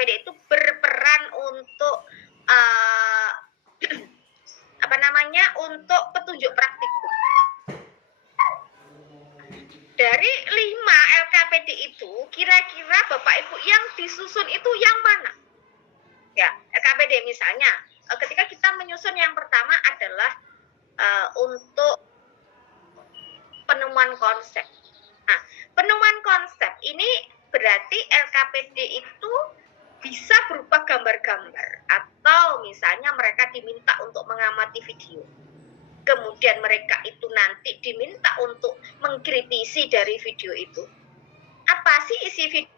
LKPD itu berperan untuk untuk petunjuk praktikum. Dari 5 LKPD itu, kira-kira Bapak Ibu yang disusun itu yang mana? Ya, LKPD misalnya, ketika kita menyusun yang pertama adalah untuk penemuan konsep. Nah, penemuan konsep ini berarti LKPD itu bisa berupa gambar-gambar atau misalnya mereka diminta untuk mengamati video. Kemudian mereka itu nanti diminta untuk mengkritisi dari video itu. Apa sih isi video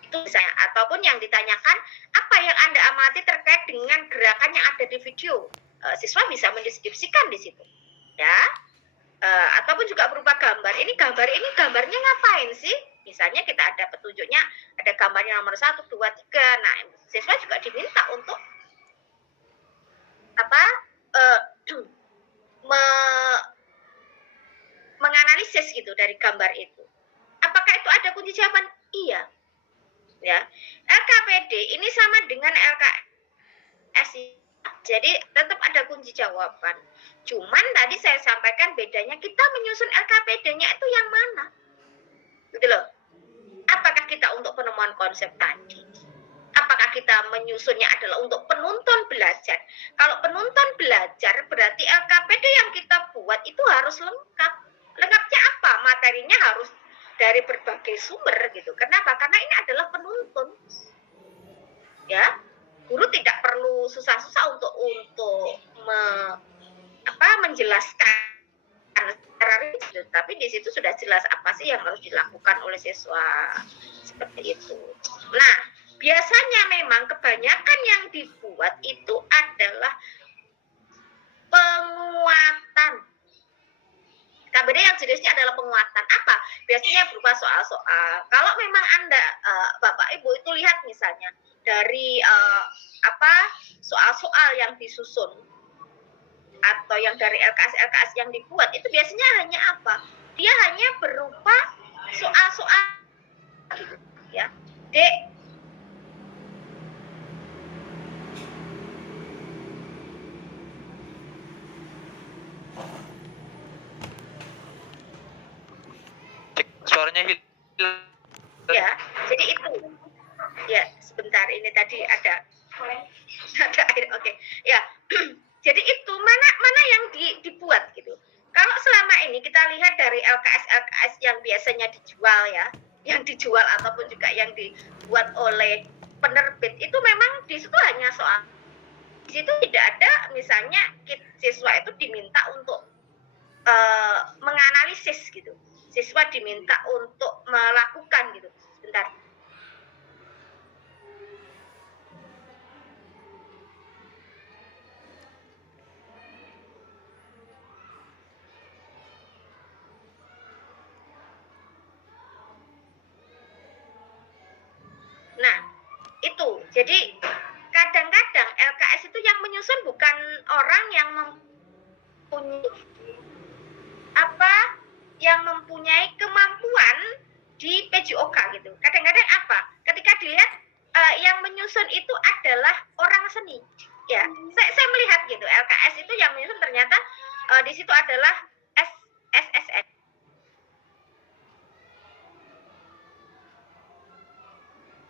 itu misalnya, ataupun yang ditanyakan apa yang Anda amati terkait dengan gerakan yang ada di video. Siswa bisa mendeskripsikan di situ. Ya. Ataupun juga berupa gambar. Ini gambarnya ngapain sih? Misalnya kita ada petunjuknya, ada gambarnya nomor 1, 2, 3. Nah, siswa juga diminta untuk menganalisis gitu dari gambar itu. Apakah itu ada kunci jawaban? Iya. Ya. LKPD ini sama dengan LKS. Jadi tetap ada kunci jawaban. Cuman tadi saya sampaikan bedanya kita menyusun LKPD-nya itu yang mana? Gitu loh. Apakah kita untuk penemuan konsep tadi? Apakah kita menyusunnya adalah untuk penonton belajar? Kalau penonton belajar berarti LKPD yang kita buat itu harus lengkap. Lengkapnya apa? Materinya harus dari berbagai sumber gitu. Kenapa? Karena ini adalah penuntun. Ya, guru tidak perlu susah-susah untuk menjelaskan secara rinci, tapi di situ sudah jelas apa sih yang harus dilakukan oleh siswa seperti itu. Nah, biasanya memang kebanyakan yang dibuat itu adalah penguatan. KBD yang jenisnya adalah penguatan. Apa? Biasanya berupa soal-soal. Kalau memang Anda, Bapak Ibu itu lihat misalnya dari soal-soal yang disusun atau yang dari LKS yang dibuat itu biasanya hanya apa? Dia hanya berupa soal-soal gitu, ya. Suaranya hilang. Ya, jadi itu. Ya, sebentar ini tadi ada air. Oke. Ya. Jadi itu mana yang dibuat gitu. Kalau selama ini kita lihat dari LKS yang biasanya dijual ya, yang dijual ataupun juga yang dibuat oleh penerbit itu memang di situ hanya soal. Di situ tidak ada misalnya siswa itu diminta untuk menganalisis gitu. Siswa diminta untuk melakukan gitu. Sebentar. Nah, itu. Jadi kadang-kadang LKS itu yang menyusun bukan orang yang mempunyai kemampuan di PJOK gitu. Kadang-kadang apa? Ketika dilihat yang menyusun itu adalah orang seni. Ya, saya melihat gitu. LKS itu yang menyusun ternyata di situ adalah SSN.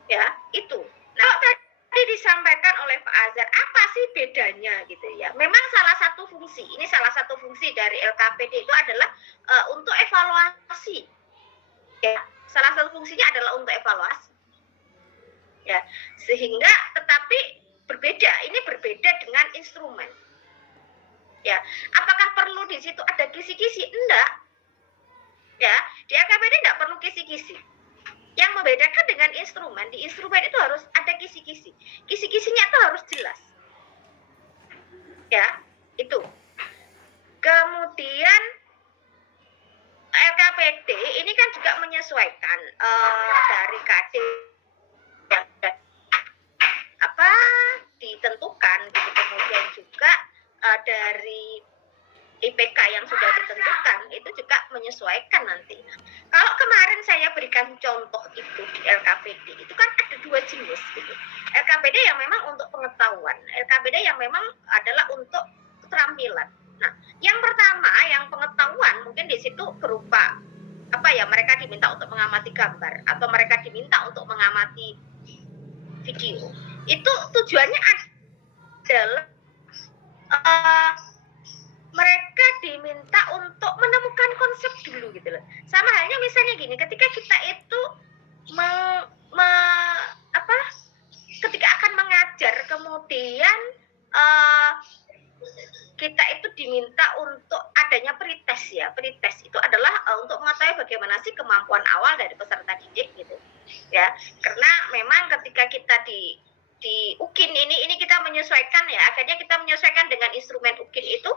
Ya, itu. Nah, tadi disampaikan oleh Pak Azhar, apa sih bedanya gitu ya? Memang salah satu fungsi dari LKPD itu adalah untuk evaluasi. Ya, salah satu fungsinya adalah untuk evaluasi. Ya, sehingga tetapi ini berbeda dengan instrumen. Ya, apakah perlu di situ ada kisi-kisi? Enggak. Ya, di LKPD enggak perlu kisi-kisi. Yang membedakan dengan instrumen, di instrumen itu harus ada kisi-kisi. Kisi-kisinya itu harus jelas. Ya, itu. Kemudian LKPD ini kan juga menyesuaikan dari KD yang ditentukan gitu. Kemudian juga dari IPK yang sudah ditentukan itu juga menyesuaikan nanti. Kalau kemarin saya berikan contoh itu di LKPD, itu kan ada 2 jenis gitu. LKPD yang memang untuk pengetahuan, LKPD yang memang adalah untuk keterampilan. Nah, yang pertama yang pengetahuan mungkin di situ berupa apa ya, mereka diminta untuk mengamati gambar atau mereka diminta untuk mengamati video. Itu tujuannya adalah mereka diminta untuk menemukan konsep dulu gitu loh. Sama halnya misalnya gini, ketika kita itu ketika akan mengajar kemudian kita itu diminta untuk adanya pretest ya. Pretest itu adalah untuk mengetahui bagaimana sih kemampuan awal dari peserta didik gitu. Ya, karena memang ketika kita di UKIN ini kita menyesuaikan ya, akhirnya kita menyesuaikan dengan instrumen UKIN itu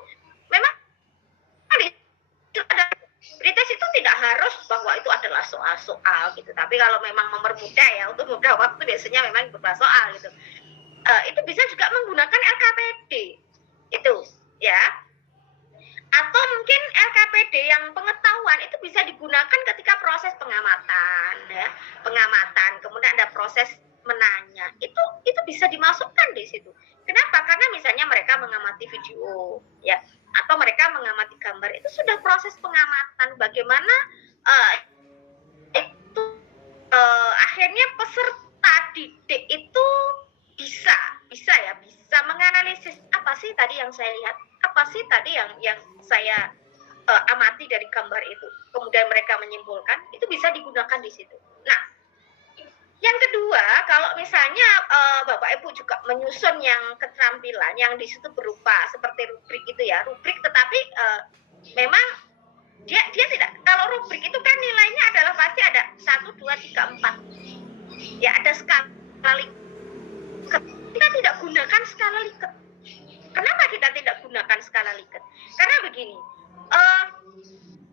memang itu ada pretest itu tidak harus bahwa itu adalah soal-soal gitu, tapi kalau memang mempermudah ya untuk mudah waktu biasanya memang berupa soal gitu. Itu bisa juga menggunakan LKPD itu ya, atau mungkin LKPD yang pengetahuan itu bisa digunakan ketika proses pengamatan ya, pengamatan kemudian ada proses menanya, itu bisa dimasukkan di situ. Kenapa? Karena misalnya mereka mengamati video ya, atau mereka mengamati gambar, itu sudah proses pengamatan bagaimana itu akhirnya peserta didik itu bisa menganalisis apa sih tadi yang saya lihat, apa sih tadi yang saya amati dari gambar itu, kemudian mereka menyimpulkan, itu bisa digunakan di situ. Nah, yang kedua, kalau misalnya Bapak Ibu juga menyusun yang keterampilan yang di situ berupa seperti rubrik itu ya, rubrik tetapi memang dia tidak, kalau rubrik itu kan nilainya adalah pasti ada 1, 2, 3, 4 ya, ada skala Liket. Kita tidak gunakan skala Liket. Kenapa kita tidak gunakan skala Liket? Karena begini,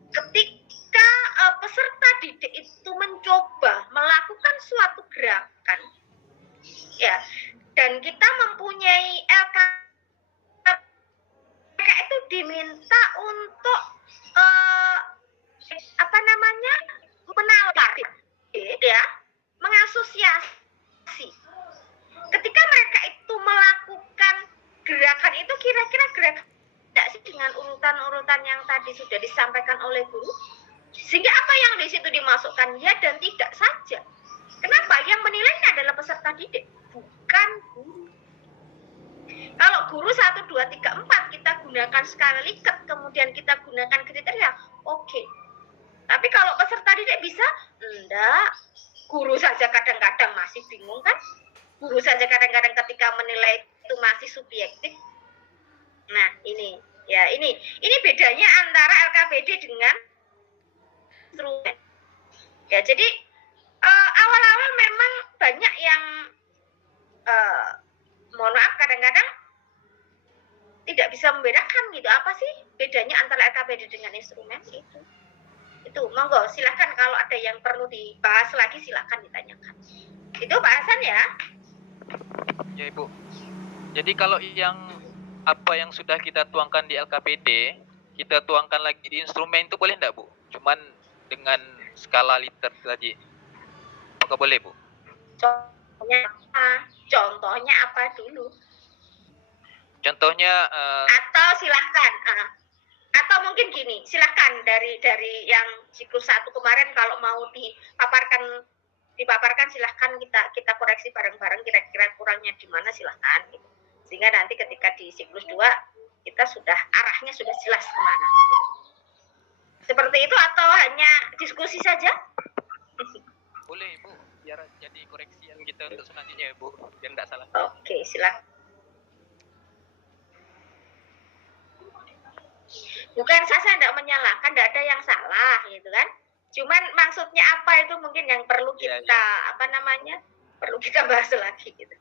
ketika peserta didik itu mencoba melakukan suatu gerakan ya, dan kita mempunyai LKPD itu diminta untuk menalar ya, mengasosiasi. Ketika mereka itu melakukan gerakan itu, kira-kira gerakan tidak sih dengan urutan-urutan yang tadi sudah disampaikan oleh guru, sehingga apa yang di situ dimasukkan ya dan tidak saja. Kenapa? Yang menilainya adalah peserta didik, bukan guru. Kalau guru 1, 2, 3, 4 kita gunakan skala Liket, kemudian kita gunakan kriteria, oke. Tapi kalau peserta didik bisa, enggak. Guru saja kadang-kadang masih bingung kan? Guru saja kadang-kadang ketika menilai itu masih subjektif. Nah, ini bedanya antara LKPD dengan instrumen. Ya, jadi awal-awal memang banyak yang mohon maaf kadang-kadang tidak bisa membedakan gitu, apa sih bedanya antara LKPD dengan instrumen itu. Itu monggo silahkan kalau ada yang perlu dibahas lagi silahkan ditanyakan. Itu Pak Hasan ya. Ya Ibu. Jadi kalau yang apa yang sudah kita tuangkan di LKPD, kita tuangkan lagi di instrumen itu boleh enggak Bu? Cuman dengan skala liter tadi. Apakah boleh Bu? Contohnya apa dulu? Contohnya atau silahkan atau mungkin gini, silahkan dari yang siklus 1 kemarin kalau mau dipaparkan silahkan kita koreksi bareng-bareng, kira-kira kurangnya di mana silahkan gitu. Sehingga nanti ketika di siklus 2 kita sudah arahnya sudah jelas kemana gitu. Seperti itu atau hanya diskusi saja? Boleh Bu, biar jadi koreksi yang kita untuk selanjutnya Bu, biar tidak salah. Oke, silahkan. Bukan saya tidak menyalahkan, tidak ada yang salah gitu kan. Cuman maksudnya apa itu mungkin yang perlu kita perlu kita bahas lagi gitu.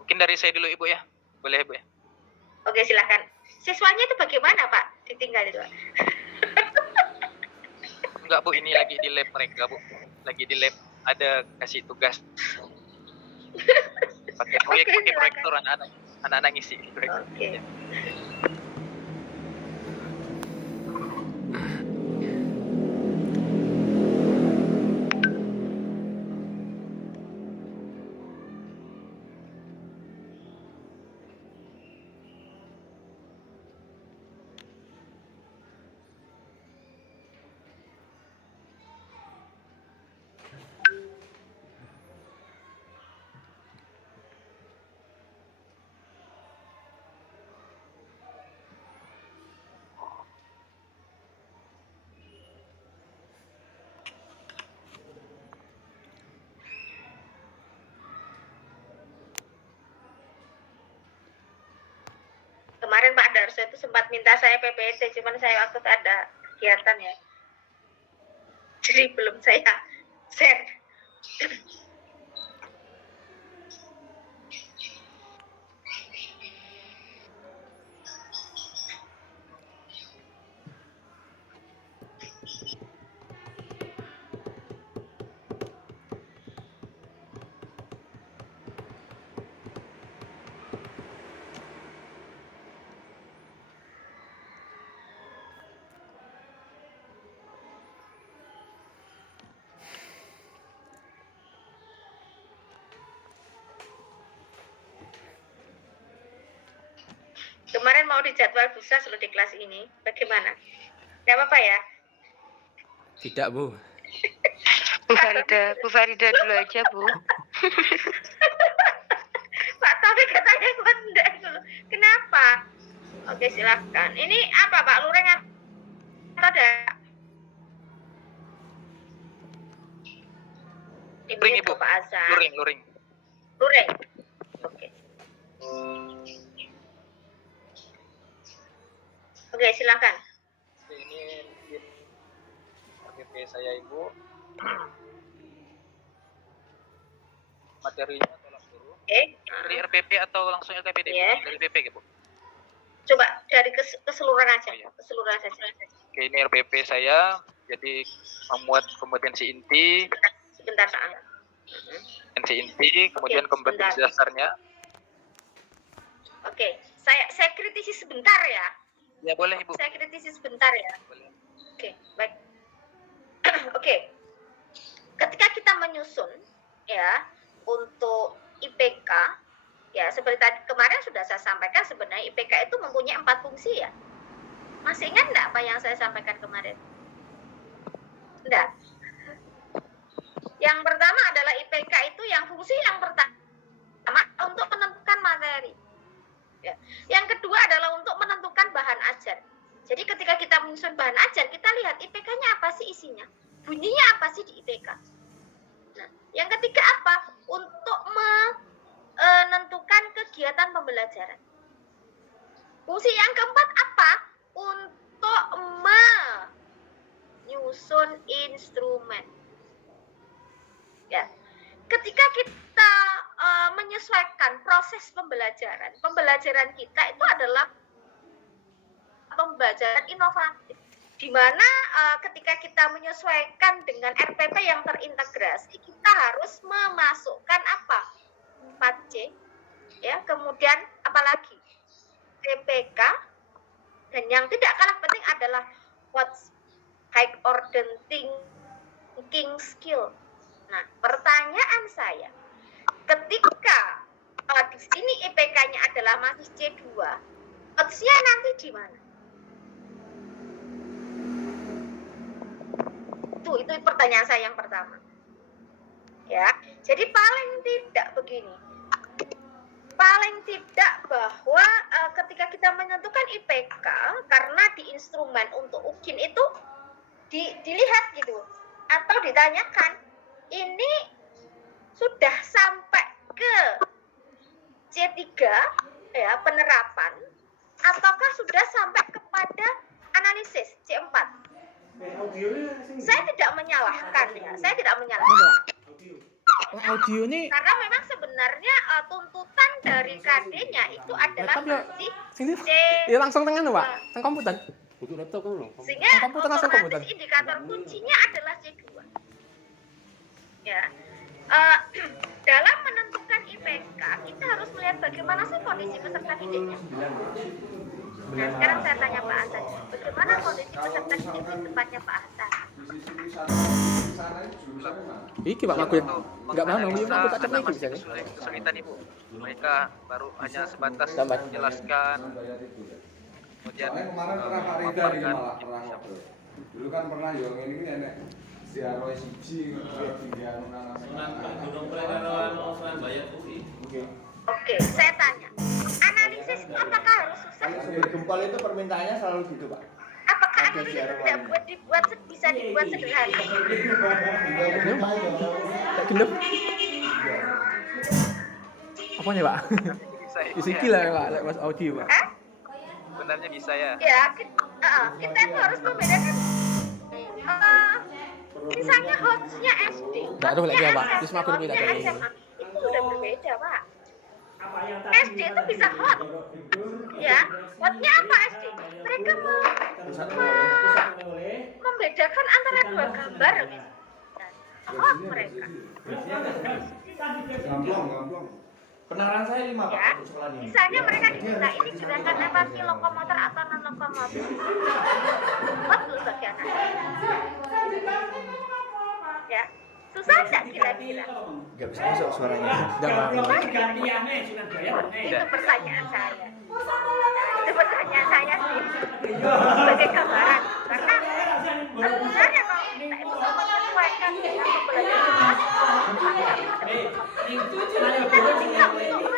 Mungkin dari saya dulu Ibu ya. Boleh Ibu ya? Oke, silakan. Siswanya itu bagaimana Pak? Ditinggal itu Pak? Enggak Bu, ini lagi di lab mereka Bu. Lagi di lab, ada kasih tugas. Pakai proyektor anak-anak ngisi. Oke. Suharso itu sempat minta saya PPT, cuman saya waktu itu ada kegiatan ya. Jadi belum saya share. Kemarin mau dijadwal busas loh di kelas ini. Bagaimana? Gak apa-apa ya? Tidak, Bu. Bu Farida dulu aja, Bu. Pak Taufik katanya enggak dulu. Kenapa? Oke, silahkan. Ini apa Pak? Lureng atau ada? Luring, Ibu. Pak Azhar. Luring. Lureng. Oke. Oke, silakan. Ini RPP saya, Ibu. Materinya tolong dulu. Oke. Dari RPP atau langsung LKPD? Iya. Dari PP, Bu. Coba dari keseluruhan aja. Oh, iya. Keseluruhan saja. Oke, ini RPP saya. Jadi memuat kompetensi inti, Sebentar, Pak. kompetensi inti, kemudian Oke, kompetensi sebentar. dasarnya. Oke, saya kritisi sebentar ya. Ya boleh, Ibu. Saya kritisi sebentar ya. Boleh. Oke, baik. Oke. Ketika kita menyusun ya untuk IPK ya seperti tadi kemarin sudah saya sampaikan sebenarnya IPK itu mempunyai 4 fungsi ya. Masih ingat enggak apa yang saya sampaikan kemarin? Enggak. Yang pertama adalah IPK itu yang fungsi yang pertama untuk menentukan materi. Ya. Yang kedua adalah untuk menentukan bahan ajar. Jadi ketika kita menyusun bahan ajar, kita lihat IPK-nya apa sih isinya, bunyinya apa sih di IPK. Nah, yang ketiga apa? Untuk menentukan kegiatan pembelajaran. Fungsi yang keempat apa? Untuk menyusun instrumen. Ya, ketika kita menyesuaikan proses pembelajaran kita itu adalah pembelajaran inovatif, di mana ketika kita menyesuaikan dengan RPP yang terintegrasi, kita harus memasukkan apa? 4C, ya, kemudian apalagi TPK, dan yang tidak kalah penting adalah what's high order thinking skill. Nah, pertanyaan saya, ketika di sini IPK-nya adalah masih C2, odds-nya nanti di mana? Itu pertanyaan saya yang pertama. Ya, jadi paling tidak begini. Paling tidak bahwa ketika kita menentukan IPK, karena di instrumen untuk UGIN itu dilihat gitu, atau ditanyakan, ini sudah sampai ke C3 ya penerapan, ataukah sudah sampai kepada analisis C4? Saya tidak menyalahkan ya, saya tidak menyalahkan. Audio ini Karena memang sebenarnya tuntutan dari KD-nya itu adalah masih sini C. ya langsung tengah Pak, teng komputer. Butuh laptop kan loh. Sehingga Komputer langsung komputer. otomatis indikator kuncinya adalah C2. Ya. Dalam menentukan IPK, kita harus melihat bagaimana sih kondisi peserta didiknya. Nah, sekarang saya tanya Pak Hasan, bagaimana kondisi peserta didik di tempatnya Pak Hasan? Iki Pak Magul. Enggak paham mau Bisa aku tak ada cek iki masih bisa. kesulitan, Ibu. Mereka baru hanya sebatas Tambah. menjelaskan, kemudian Soalnya kemarin pernah Pak Rida ini memaparkan. malah pernah ngobrol. Dulu kan pernah yang ini nenek siaro siji tinggal Oke, saya tanya. Analisis itu apakah harus susah? Gempol itu permintaannya selalu gitu, Pak. Apakah analisis itu tidak bisa dibuat sederhana? Tak genep. Apanya Pak? Bisa, Ibu, Isi ya. gila Pak, lek mas audio Pak. Hah? sebenarnya bisa ya. Ya, kita itu harus membedakan misalnya hotsnya SD, Nggak ada lagi ya, Pak. hotnya Terus aku SMP, lebih hotnya lagi. SMA, itu udah berbeda, Pak. SD itu bisa hot, ya. Hotnya apa SD? Mereka membedakan antara dua gambar, hot mereka. Gamplong. Penawaran saya 5 Pak Ya, untuk sekolah ini. misalnya mereka diminta ini gerakan evaluasi lokomotor atau non lokomotor. Hot loh bagi anak. Ya, susah nggak kira-kira? Enggak bisa masuk suaranya. Udah, Pak. Itu pertanyaan saya. Itu pertanyaan saya sih sebagai gambaran. Karena sebenarnya kalau kita itu menyesuaikan dengan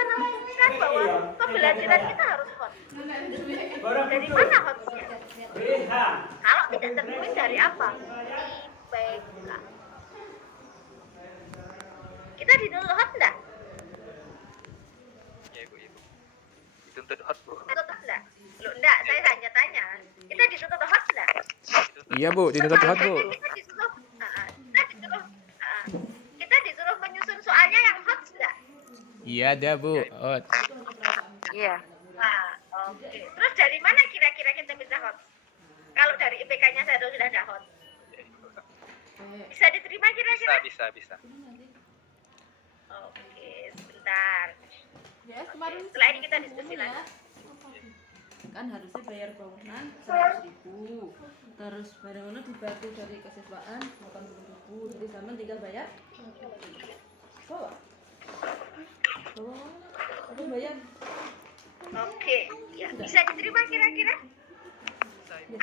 pembelajaran bahwa pembelajaran kita harus hot. Dari mana hotnya? Kalau tidak terpenuhi dari apa? IPK. Kita dituntut hot enggak? Ya Ibu. Dituntut hot Bu. Dituntut enggak? Loh enggak, saya hanya tanya. Kita dituntut hot enggak? Iya, Bu, dituntut hot, Bu. Kita disuruh menyusun soalnya yang hot enggak? Iya, ada, Bu. Hot. Iya. Nah, oke. Terus dari mana kira-kira kita bisa hot? Kalau dari IPK-nya saya tahu sudah ada hot. Bisa diterima kira-kira? Bisa. Oke, sebentar. Ya, kemarin Setelah ini kita diskusi lagi. kan harusnya bayar bangunan 100.000, terus bangunan dibantu dari kesiswaan 80.000, jadi sama tinggal bayar bawa aku bayar. Oke, ya bisa diterima kira-kira?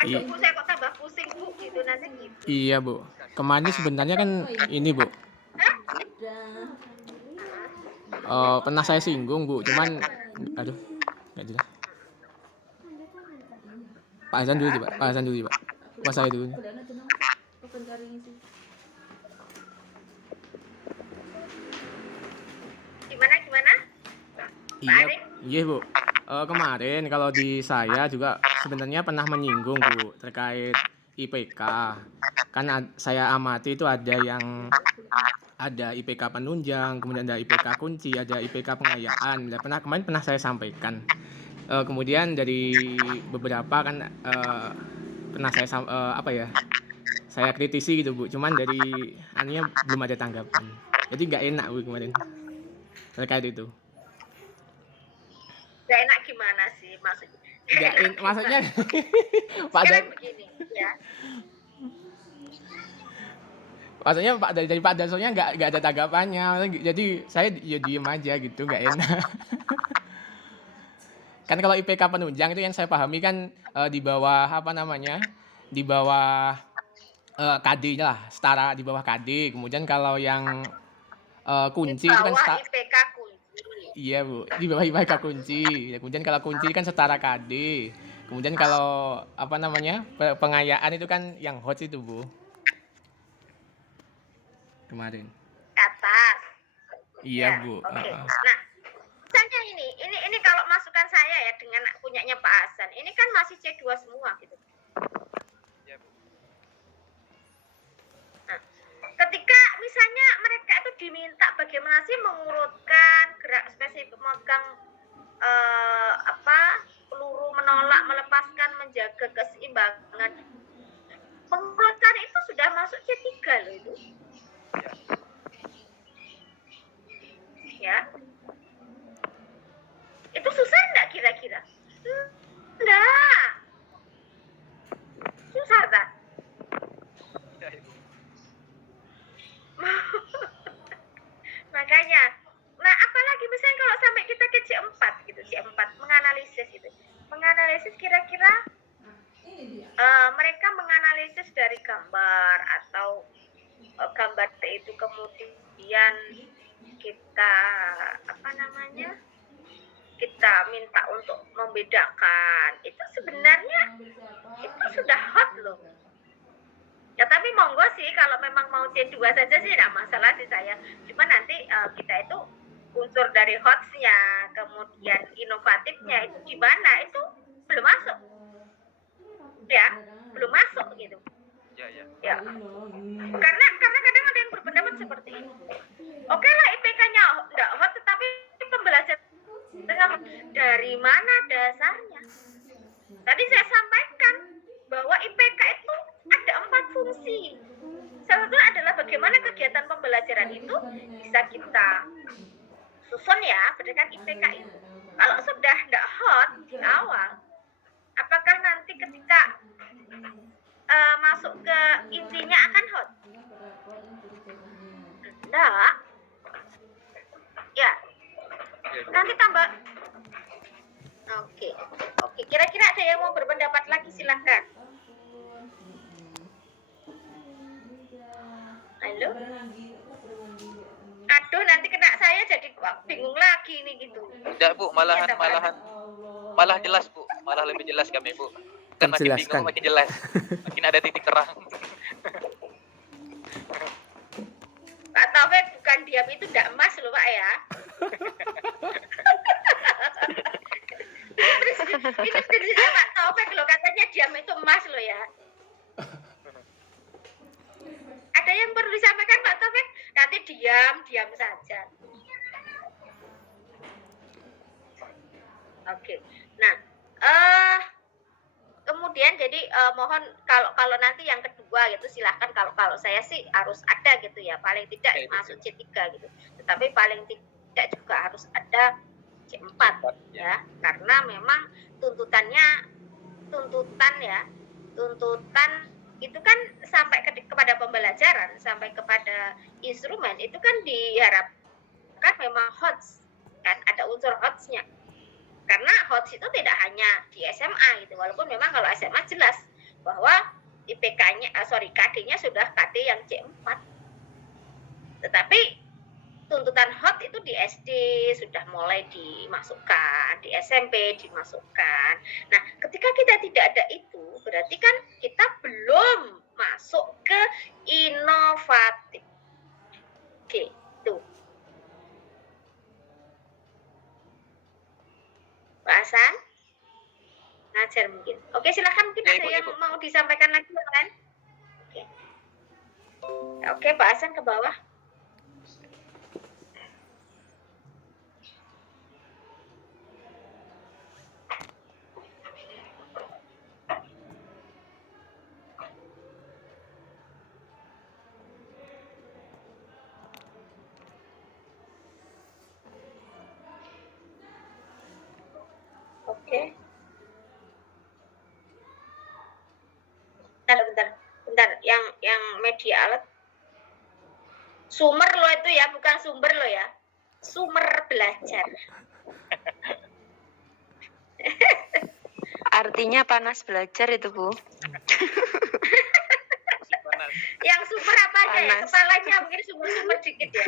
Aduh, Bu, saya kok tambah pusing, Bu, gitu nanti gitu. Iya, Bu. Kemarin sebenarnya kan ini, Bu. Udah Pernah saya singgung, Bu. Cuman, aduh, nggak jelas. Pak Hasan dulu, Pak. Pak Hasan dulu, Pak. Pas saya dulu. bulan aja nang open kari ngisi. Gimana? Iya, iya, Bu. Kemarin kalau di saya juga sebenarnya pernah menyinggung, Bu, terkait IPK. Kan saya amati itu ada yang ada IPK penunjang, kemudian ada IPK kunci, ada IPK pengayaan. Dan kemarin pernah saya sampaikan. Kemudian dari beberapa kan pernah saya saya kritisi gitu, Bu. Cuman dari anunya belum ada tanggapan. Jadi nggak enak, Bu, kemarin terkait itu. Gak enak gimana sih maksudnya? Maksudnya Pak Sekarang Dan, begini, ya. maksudnya dari Pak Dasonya nggak ada tanggapannya, jadi saya ya diem aja gitu, nggak enak. Kan kalau IPK penunjang itu yang saya pahami kan di bawah di bawah KD lah, setara di bawah KD. Kemudian kalau yang kunci itu kan Di bawah IPK kunci. iya, Bu, di bawah IPK kunci. Ya, kemudian kalau kunci kan setara KD. Kemudian kalau pengayaan itu kan yang hot itu, Bu. Kemarin. Atas. Iya, Ya, Bu. Oke. Nah, misalnya ini kalau masukan saya ya dengan punyanya Pak Hasan, ini kan masih C2 semua gitu. Ya Bu. Nah, ketika misalnya mereka itu diminta bagaimana sih mengurutkan gerak spesifik memegang peluru, menolak, melepaskan, menjaga keseimbangan. Pengurutan itu sudah masuk C3 loh itu. Ya. Itu susah enggak kira-kira? Enggak. Susah tak? Ya Ibu. Makanya, nah apalagi misalnya kalau sampai kita ke C4 gitu, C4 menganalisis gitu. Menganalisis kira-kira mereka menganalisis dari gambar atau gambar itu kemudian kita kita minta untuk membedakan. Itu sebenarnya itu sudah hot loh. Ya tapi monggo sih kalau memang mau C2 saja sih tidak masalah sih saya. Cuma nanti kita itu unsur dari hotsnya, kemudian inovatifnya itu di mana? Itu belum masuk ya, belum masuk gitu Ya, ya. ya. Karena kadang ada yang berpendapat seperti ini. Oke lah IPK-nya enggak hot, tetapi pembelajaran dari mana dasarnya? Tadi saya sampaikan bahwa IPK itu ada 4 fungsi. Salah satunya adalah bagaimana kegiatan pembelajaran itu bisa kita susun ya berdasarkan IPK itu. Kalau sudah enggak hot di awal, apakah nanti ketika masuk ke intinya akan hot? Enggak. Ya. Nanti tambah. Oke. Kira-kira ada yang mau berpendapat lagi, silakan. Halo. Aduh, nanti kena saya jadi bingung lagi nih gitu. Tidak Bu, malah jelas Bu, malah lebih jelas kami Bu. Kan makin Menjelaskan. bingung makin jelas, makin ada titik terang. Pak Taufik, bukan diam itu enggak emas loh Pak ya. Ini prinsipnya Pak Taufik loh, katanya diam itu emas loh ya. Ada yang perlu disampaikan Pak Taufik? Nanti diam saja. Oke. Nah, kemudian jadi mohon kalau nanti yang kedua gitu silahkan, kalau saya sih harus ada gitu ya, paling tidak masuk C3 gitu. Tetapi paling tidak juga harus ada C4 ya, karena memang tuntutan itu kan sampai kepada pembelajaran, sampai kepada instrumen itu kan diharapkan memang HOTS kan, ada unsur HOTS-nya. Karena HOTS itu tidak hanya di SMA gitu, walaupun memang kalau SMA jelas bahwa KD-nya sudah KD yang C4. Tetapi tuntutan HOT itu di SD sudah mulai dimasukkan, di SMP dimasukkan. Nah, ketika kita tidak ada itu, berarti kan kita belum masuk ke inovatif. Oke, tuh. Pak Hasan? Ngajar mungkin. Oke, silakan, mungkin Ya, ada Ibu, yang Ibu. mau disampaikan lagi kan? Oke, Pak Hasan ke bawah. Oke. Bentar. Yang media alat. Sumber lo itu ya, bukan sumber lo ya. Sumber belajar. Artinya panas belajar itu, Bu. Masih panas. Yang sumber apa aja ya? Panas. Kepalanya mungkin sumber dikit ya.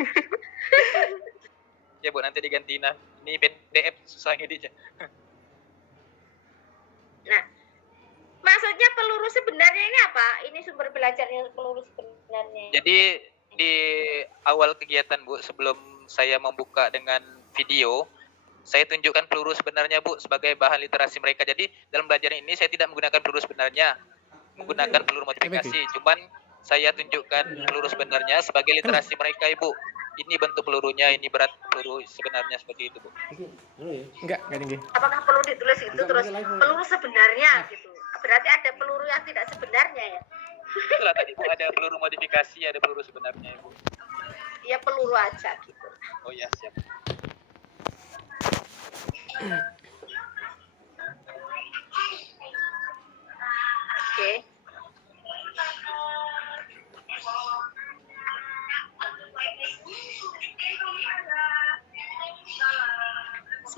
Ya Bu, nanti digantiin. Ini PDF susah ngeditnya. Nah, maksudnya peluru sebenarnya ini apa? Ini sumber belajarnya peluru sebenarnya. Jadi di awal kegiatan Bu, sebelum saya membuka dengan video, saya tunjukkan peluru sebenarnya Bu sebagai bahan literasi mereka. Jadi dalam belajar ini saya tidak menggunakan peluru sebenarnya, menggunakan peluru modifikasi. Cuman saya tunjukkan peluru sebenarnya sebagai literasi mereka Ibu. Ini bentuk pelurunya, ini berat peluru sebenarnya seperti itu Bu. Enggak tinggi. Apakah perlu ditulis itu terus peluru sebenarnya gitu? Berarti ada peluru yang tidak sebenarnya ya? Itulah tadi Bu, ada peluru modifikasi, ada peluru sebenarnya Ibu. Ya peluru aja gitu. Oh ya, siap. Oke.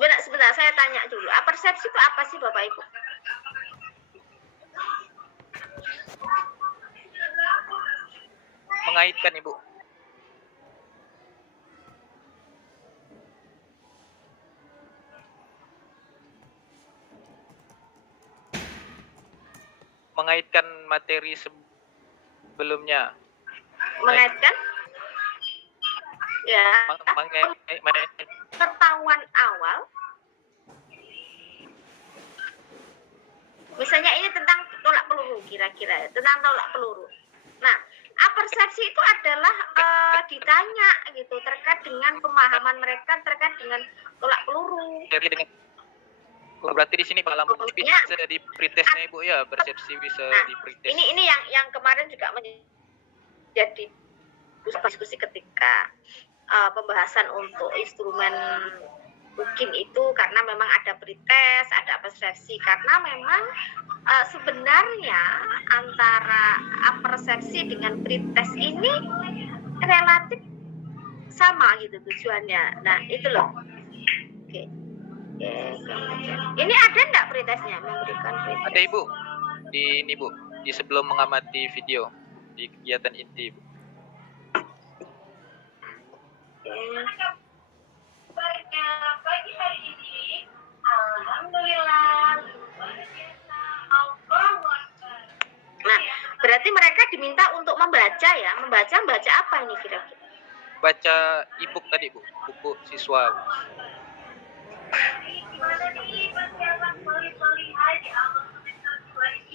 Sebentar, saya tanya dulu. Persepsi itu apa sih Bapak Ibu? Mengaitkan Ibu. Mengaitkan materi sebelumnya. Mengaitkan? Ya. Pengetahuan awal Misalnya ini tentang tolak peluru kira-kira ya, tentang tolak peluru. Nah, persepsi itu adalah ditanya gitu terkait dengan pemahaman mereka terkait dengan tolak peluru. Jadi dengan berarti di sini pengalaman Ya. bisa di pretestnya Ibu ya, persepsi bisa Nah, di pretest. ini yang kemarin juga menjadi diskusi ketika pembahasan untuk instrumen mungkin itu karena memang ada pretest, ada persepsi karena memang sebenarnya antara persepsi dengan pretest ini relatif sama gitu tujuannya. Nah itu loh. Oke. Ini ada enggak pretestnya memberikan pretest? Ada Ibu di ini Bu, di sebelum mengamati video di kegiatan inti Bu. Pagi hari ini, alhamdulillah. Nah, berarti mereka diminta untuk membaca ya, membaca apa ini kira-kira? Baca e-book tadi Bu, buku siswa Bu.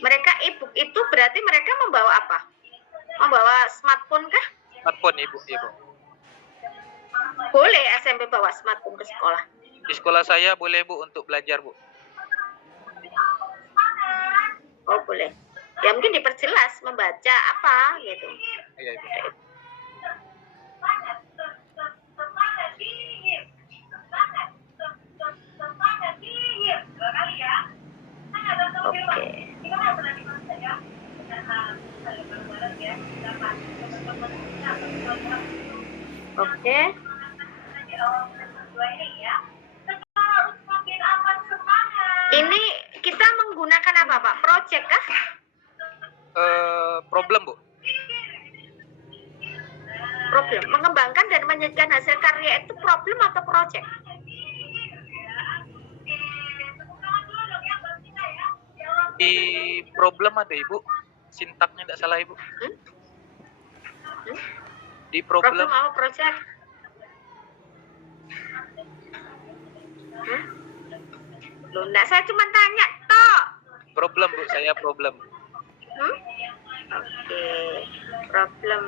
Mereka e-book itu berarti mereka membawa apa? Membawa smartphone kah? Smartphone Ibu, Ibu. Boleh SMP bawa smartphone ke sekolah? Di sekolah saya boleh Bu untuk belajar Bu. Oh boleh. Ya mungkin diperjelas membaca apa gitu. Iya Ibu. Oke. Ini kita menggunakan apa Pak? Project kah? Problem Bu. Problem. Mengembangkan dan menyajikan hasil karya itu problem atau project? Di problem ada Ibu. Sintaknya tidak salah Ibu. Di Problem problem apa project? Loh, enggak, saya cuma tanya toh. problem Bu, saya problem. Oke, problem.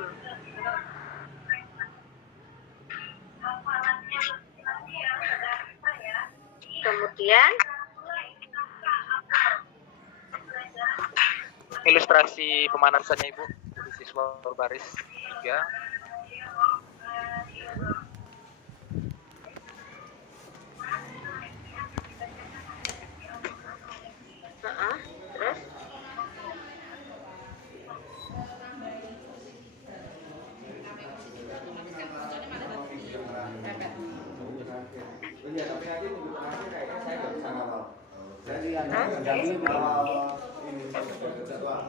Kemudian Ilustrasi pemanasannya Ibu. Jadi siswa berbaris 3. terus Iya, tapi nanti minggu terakhir kayaknya saya nggak bisa ngawal. Jadi yang Hah? mendampingi ngawal ini jadwal.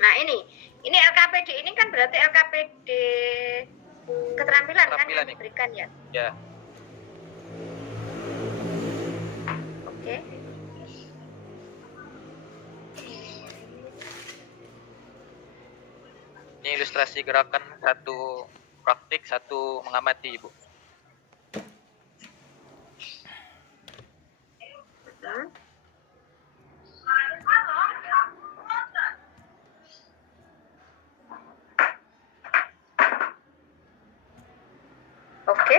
Nah ini LKPD ini kan berarti LKPD keterampilan kan Keterampilan, yang diberikan ya. Ya. Oke. Ini ilustrasi gerakan, satu praktik, satu mengamati Ibu. Oke.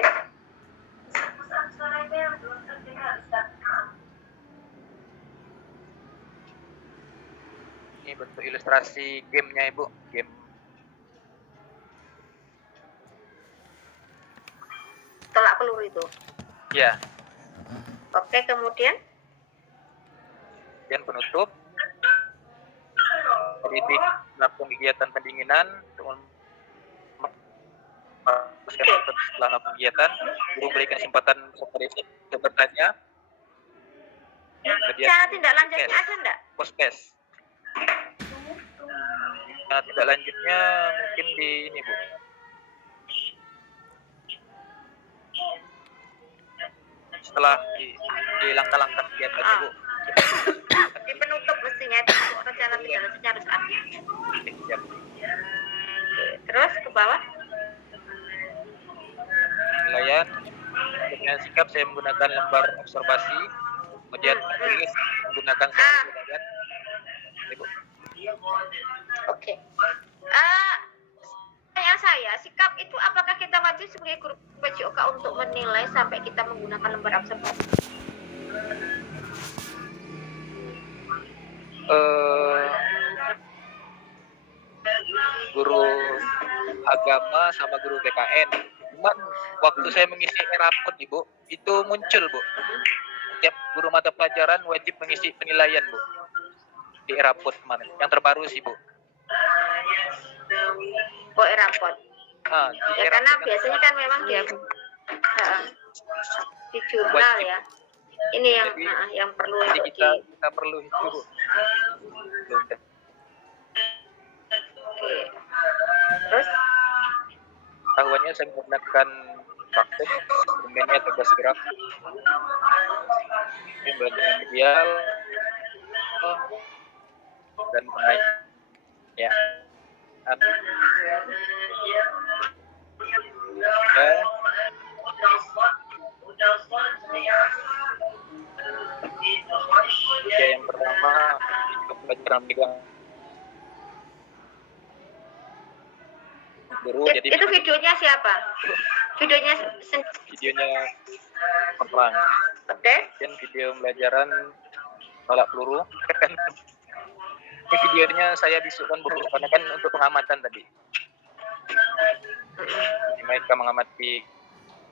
Ini bentuk ilustrasi gamenya Ibu. Game. Tolak peluru itu. Ya. Oke, kemudian Dan penutup. Politik melakukan kegiatan pendinginan untuk setelah melakukan kegiatan, guru memberikan kesempatan untuk bertanya. Kemudian cara tindak lanjutnya ada enggak? post-case. Nah, tindak lanjutnya mungkin di ini Bu. Setelah di langkah-langkah kegiatan Bu. Di penutup mestinya itu rencana tindak lanjutnya harus ada. Siap. Terus ke bawah. Penilaian dengan sikap saya menggunakan lembar observasi kemudian menulis menggunakan soal kan. Ibu. Oke. Pertanyaan saya, sikap itu apakah kita wajib sebagai guru PJOK untuk menilai sampai kita menggunakan lembar observasi? Guru agama sama guru PKN. Cuman waktu saya mengisi rapot Ibu, itu muncul Bu. Setiap guru mata pelajaran wajib mengisi penilaian Bu. Di rapot kemarin. Yang terbaru sih Bu. Oh, rapot. Ya karena biasanya kan memang di jurnal ya. Ini yang perlu Jadi untuk kita perlu itu Bu. Oke. Terus Tahuannya saya menggunakan praktek, domainnya tugas gerak, pembelajaran medial, dan penaik. Ya. Yang pertama itu pelajaran megang guru. Jadi itu videonya siapa? Videonya videonya perang. Oke. Dan video pembelajaran tolak peluru. Ini videonya saya bisukan Bu, karena kan untuk pengamatan tadi. Mereka mengamati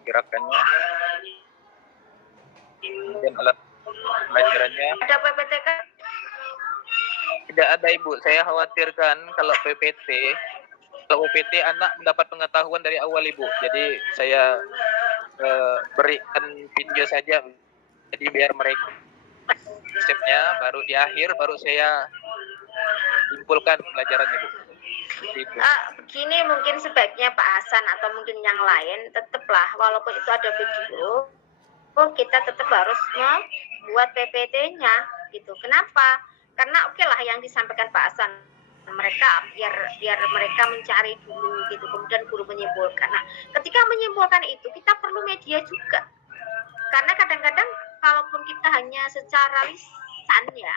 gerakannya. Kemudian alat pelajarannya. Ada PPTK? Tidak ada Ibu. Saya khawatirkan kalau PPT anak mendapat pengetahuan dari awal Ibu. Jadi saya berikan video saja. Jadi biar mereka stepnya baru di akhir baru saya simpulkan pelajarannya Bu. Begini mungkin sebaiknya Pak Hasan atau mungkin yang lain tetaplah walaupun itu ada video, kita tetap harus membuat PPT-nya gitu. Kenapa? Karena oke lah yang disampaikan Pak Hasan mereka biar mereka mencari dulu gitu, kemudian guru menyimpulkan. Nah, ketika menyimpulkan itu kita perlu media juga, karena kadang-kadang kalaupun kita hanya secara lisan ya,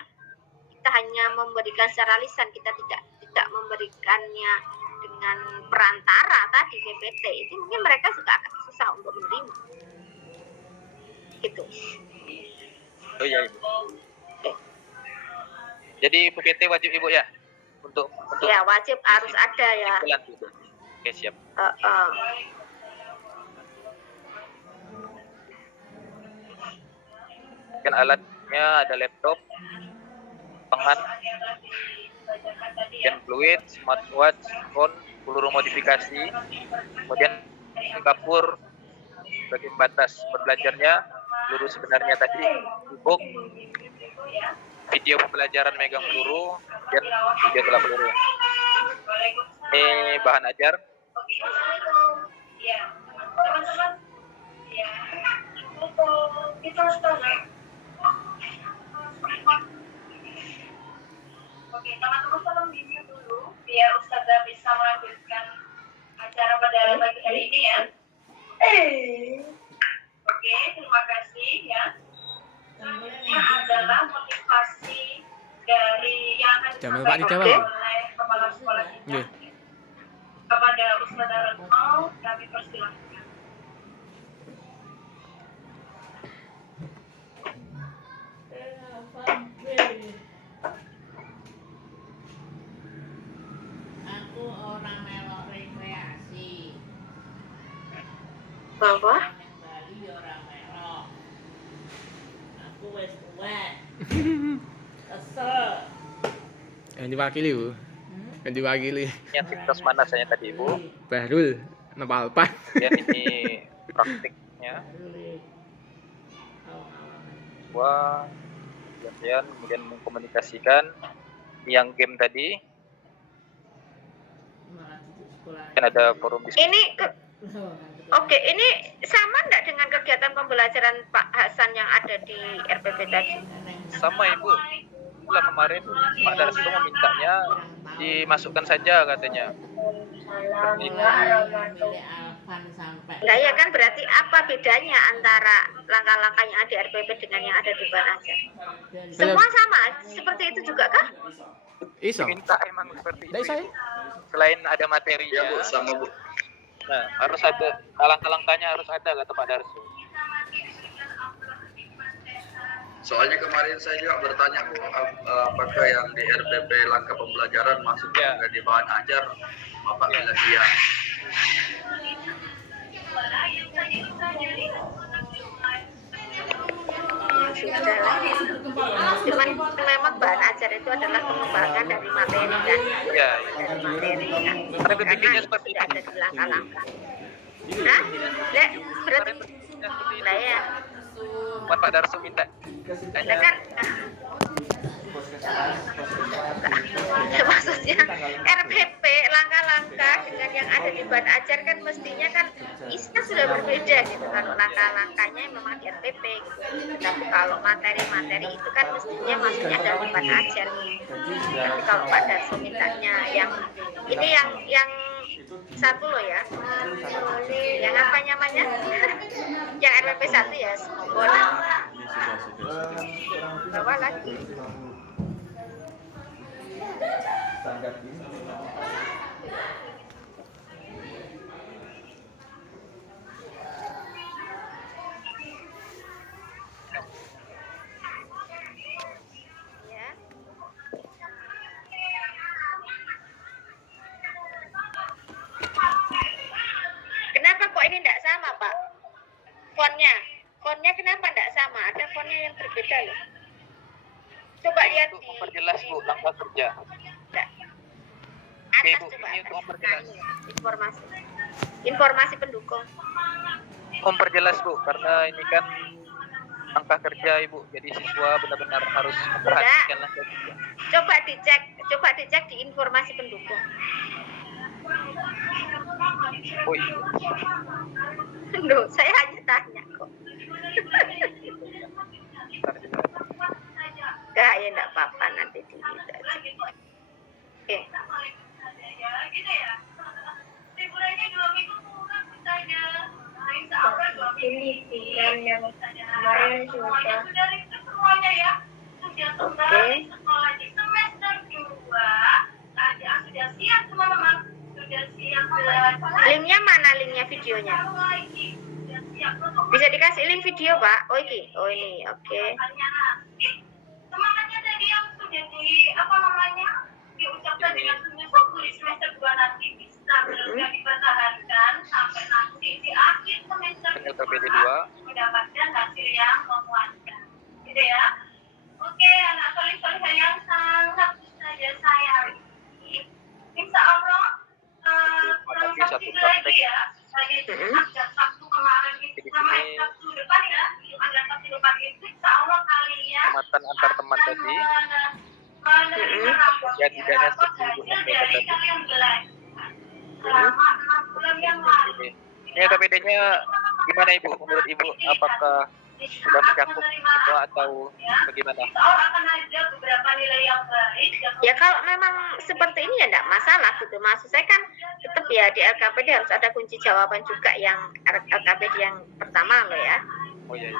kita hanya memberikan secara lisan, kita tidak memberikannya dengan perantara tadi PPT, itu mungkin mereka juga akan susah untuk menerima gitu. Oh iya Ibu. Jadi PPT wajib Ibu ya? Untuk Ya wajib harus ada ya. Oke siap. Kan alatnya ada laptop, pengan, dan fluid, smartwatch, phone, peluru modifikasi, kemudian kapur sebagai batas berbelajarnya, peluru sebenarnya tadi, book, video pembelajaran megang peluru, dan video tolak peluru. Ini bahan ajar. Oke, teman-teman tolong di-mute dulu biar Ustazah bisa melanjutkan acara pada pagi hari ini ya. Oke, terima kasih ya. Selanjutnya adalah motivasi dari yang akan disampaikan oleh kepala sekolah kita. Kepada Ustazah Retno, kami persilahkan. Aku orang melok rekreasi. Bahwa Bali orang melok. Aku wis tuwa. Kesel. Yang diwakili Bu. Yang diwakili Yang aktivitas mana saya tadi Ibu? Bahrul Nepalpan. Dan ini praktiknya. Wah, kemudian mengkomunikasikan yang game tadi. Kan ada forum diskusi. ini oke, ini sama enggak dengan kegiatan pembelajaran Pak Hasan yang ada di RPP tadi? Sama Ibu. Itulah kemarin Pak Darso memintanya dimasukkan saja katanya. Mulai Alvan sampai. Nah ya kan berarti apa bedanya antara langkah-langkah yang ada di RPP dengan yang ada di Ban Ajar? Dan Semua sama, seperti itu juga kah? Iso. Diminta emang seperti Dari itu. saya. Selain ada materinya, Ya Bu, sama Bu. nah harus ada langkah-langkahnya harus ada kata Pak Darso. Soalnya kemarin saya juga bertanya Bu, apakah yang di RPP langkah pembelajaran masuk Ya. juga di bahan ajar, Bapak bilang iya. Sudah lah. Cuman memang bahan ajar itu adalah pengembangan dari materi kan. Ya, Dari materi. Karena berpikirnya Karena seperti sudah itu. ada di langkah-langkah. Hah? Lek, berarti lah ya. Buat Pak Darso minta. Nah, kan maksudnya RPP langkah-langkah dengan yang ada di ban ajar kan mestinya kan isinya sudah berbeda gitu. Kalau langkah-langkahnya memang di RPP gitu. Tapi kalau materi-materi itu kan mestinya masuknya dari ban ajar. Tapi kalau Pak Darso mintanya yang ini yang satu loh ya, yang apa namanya, yang RPP 1 ya, boleh bawa lagi. Standar ini. Ya. Kenapa kok ini tidak sama, Pak? Fontnya kenapa tidak sama? Ada fontnya yang berbeda loh. Coba lihat Untuk di memperjelas Bu langkah kerja. Nggak. Atas Bu, coba ini atas. untuk memperjelas. Informasi pendukung. Memperjelas Bu, karena ini kan langkah kerja Ibu. Jadi siswa benar-benar harus memperhatikan langkah kerja. Coba dicek di informasi pendukung. Oh iya. Loh, saya hanya tanya kok. Enggak, ya enggak apa-apa nanti di itu aja. Oke. Ini bulan yang kemarin sudah semuanya ya sudah kembali sekolah di semester 2. Sudah siap teman-teman, sudah siap belajar. Linknya mana linknya videonya? Bisa dikasih link video, Pak? Oh ini, oke. Semangatnya tadi yang sudah diucapkan dengan sungguh-sungguh di semester 2 nanti bisa benar-benar dipertahankan sampai nanti di akhir semester RPPD 2 mendapatkan hasil yang memuaskan. Gitu ya. Oke, anak solih-solihah yang sangat saja saya insya Allah kurang satu lagi ya. Tadi itu ada Sabtu kemarin itu sama Sabtu depan ya. Ada Sabtu depan itu insya Allah kalian Kecamatan antar teman tadi. menerima rapor Ya, tidaknya rapor seperti Ibu hasil sampaikan dari tadi. kalian belajar selama 6 bulan yang lalu. Ini RPPD-nya gimana Ibu? Menurut Ibu apakah sudah mencakup semua atau bagaimana? Insya Allah akan ada beberapa nilai yang baik. Ya kalau memang seperti ini ya enggak masalah gitu. Maksud saya kan tetap ya di LKPD harus ada kunci jawaban juga yang LKPD yang pertama loh ya. Oh iya.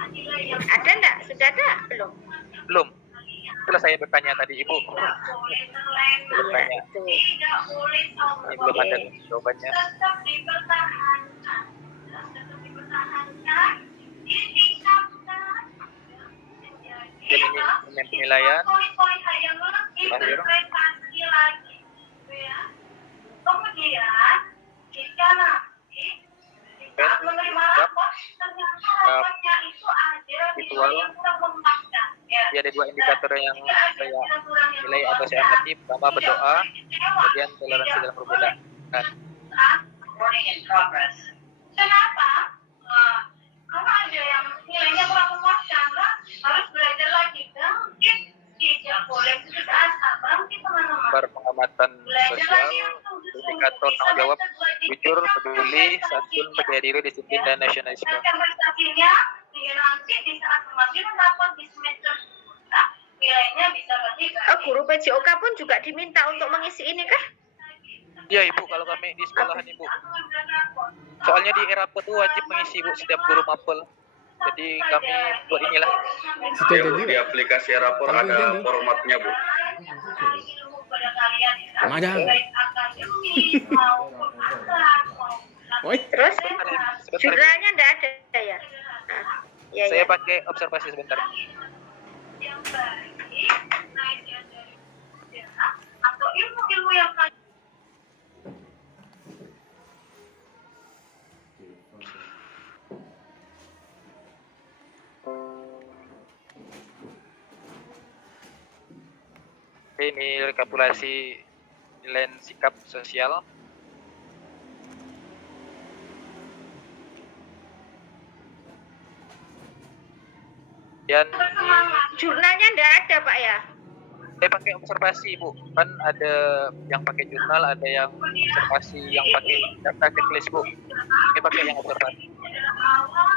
Ada enggak? Sudah ada? Belum? Belum. Itulah saya bertanya tadi Ibu. Iya itu. Tidak boleh Ini belum ada jawabannya. tetap dipertahankan. Tetap dipertahankan. Ditingkatkan. Dan ini penilaian. Solih-solihah yang lebih Terakhir. berprestasi lagi. Gitu ya. Kemudian, jika nanti saat menerima rapor, ternyata rapornya itu ada nilai yang kurang memuaskan. Ya. Jadi ada dua indikator yang saya nilai atau saya amati. Pertama berdoa, kemudian toleransi dalam perbedaan. Learning in progress. Kenapa? Karena ada yang nilainya kurang memuaskan, harus belajar lagi. Mungkin tidak boleh putus asa, bangkit teman-teman. Pengamatan Belajar sosial, lagi yang sungguh-sungguh. indikator tanggung jawab, jujur, peduli, santun, percaya diri, disiplin, dan nasionalisme. Tingkatkan prestasinya, sehingga nanti di saat pemanggilan rapor di semester nilainya bisa lebih baik. Oh, guru PJOK pun juga diminta untuk mengisi ini kah? Iya Ibu, kalau kami di sekolahan Ibu. Soalnya di era itu wajib mengisi Ibu setiap guru mapel. Jadi kami buat inilah. Situ Ya, Bu, jadi di aplikasi rapor Tampil ada jadi. formatnya, Bu. ada. Woi, Terus Sebentar, jurnalnya enggak ada ya? Nah, ya, saya ya. pakai observasi sebentar. yang baik, naiknya dari sejarah atau ilmu-ilmu yang Ini rekapitulasi nilai sikap sosial. Dan Jurnalnya enggak ada, Pak ya? saya pakai observasi, Bu. Kan ada yang pakai jurnal, ada yang observasi, yang pakai data checklist, Bu. Saya pakai yang observasi.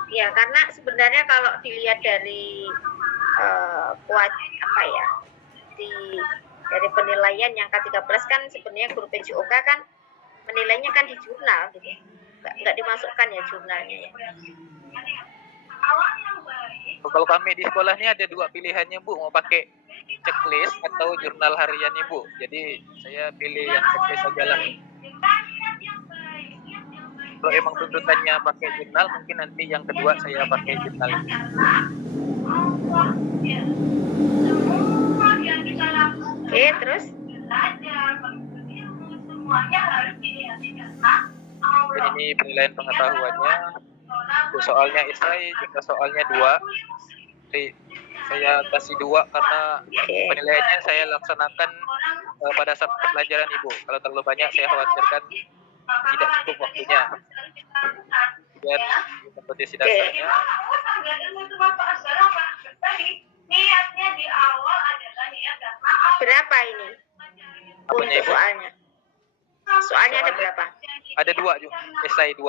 Ya, karena sebenarnya kalau dilihat dari dari penilaian yang K13 kan sebenarnya guru PJOK kan menilainya kan di jurnal gitu. Enggak dimasukkan ya jurnalnya ya. Kalau kami di sekolah ini ada dua pilihannya, Bu, mau pakai checklist atau jurnal hariannya, Bu. Jadi saya pilih yang checklist saja lah. Kalau emang tuntutannya pakai jurnal, mungkin nanti yang kedua saya pakai jurnal. Oke, terus Dan ini penilaian pengetahuannya. Untuk soalnya esai, jika soalnya 2. Jadi saya kasih 2 karena penilaiannya saya laksanakan pada saat pelajaran, Ibu. Kalau terlalu banyak saya khawatirkan tidak cukup waktunya. Dan kompetisi dasarnya niatnya di awal adalah niat karena berapa ini? apanya, Untuk Ibu? soalnya. Soalnya ada berapa? Ada 2 juga, esai 2.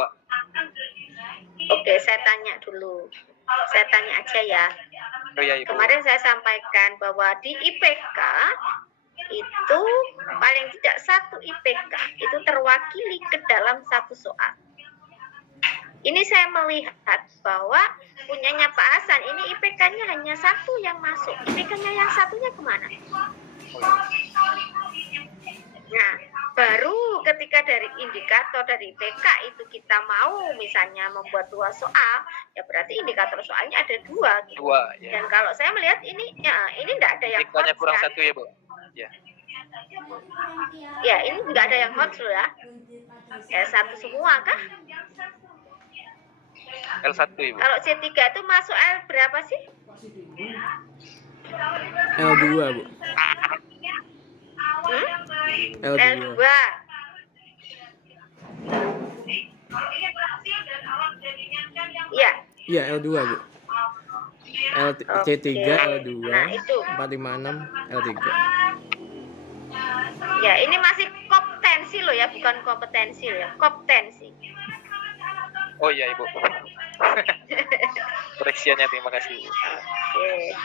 Oke, saya tanya dulu. Saya tanya aja ya. Oh ya, Ibu. Kemarin saya sampaikan bahwa di IPK itu paling tidak 1 IPK itu terwakili ke dalam 1 soal. Ini saya melihat bahwa punyanya Pak Hasan, ini IPK-nya hanya 1 yang masuk. IPK-nya yang satunya kemana? Nah, baru ketika dari indikator dari IPK itu kita mau misalnya membuat 2 soal, ya berarti indikator soalnya ada 2 gitu. 2, ya. Dan kalau saya melihat ini, ya ini enggak ada yang IPK-nya hot, kurang kan? 1 ya, Bu. Ya. Ya, ini enggak ada yang hot loh ya. S1 semua kah? L1, Ibu. Kalau C3 itu masuk L berapa sih? L2, Bu. L2. L2. Iya. Iya, L2, Bu. C3, L2, Nah, itu. 456, L3. Ya, ini masih kompetensi loh ya, bukan kompetensi loh ya. Kompetensi. Oh iya, Ibu. Koreksiannya terima kasih. Oke.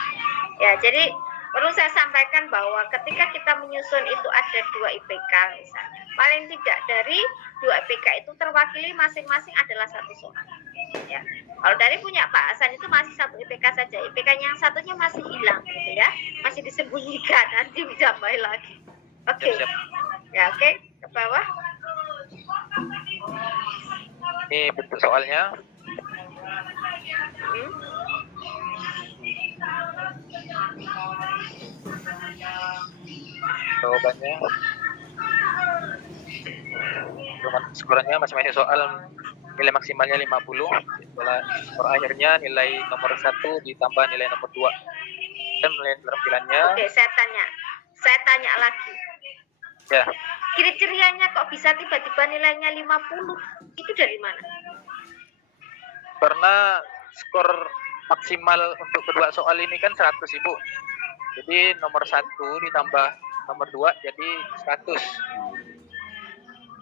Ya, jadi perlu saya sampaikan bahwa ketika kita menyusun itu ada 2 IPK misalnya. Paling tidak dari 2 IPK itu terwakili masing-masing adalah 1 soal. Ya. Kalau dari punya Pak Hasan itu masih 1 IPK saja. IPK-nya yang satunya masih hilang gitu ya. Masih disembunyikan, nanti ditambahin lagi. Oke. Siap. Ya, oke. Ke bawah. Ini bentuk soalnya. Jawabannya. Skornya masing-masing soal nilai maksimalnya 50. Setelah skor akhirnya nilai nomor 1 ditambah nilai nomor 2. Dan nilai keterampilannya. Oke, saya tanya lagi. Ya. Kriterianya kok bisa tiba-tiba nilainya 50? Itu dari mana? Karena skor maksimal untuk kedua soal ini kan 100, Ibu. Jadi nomor 1 ditambah nomor 2 jadi 100.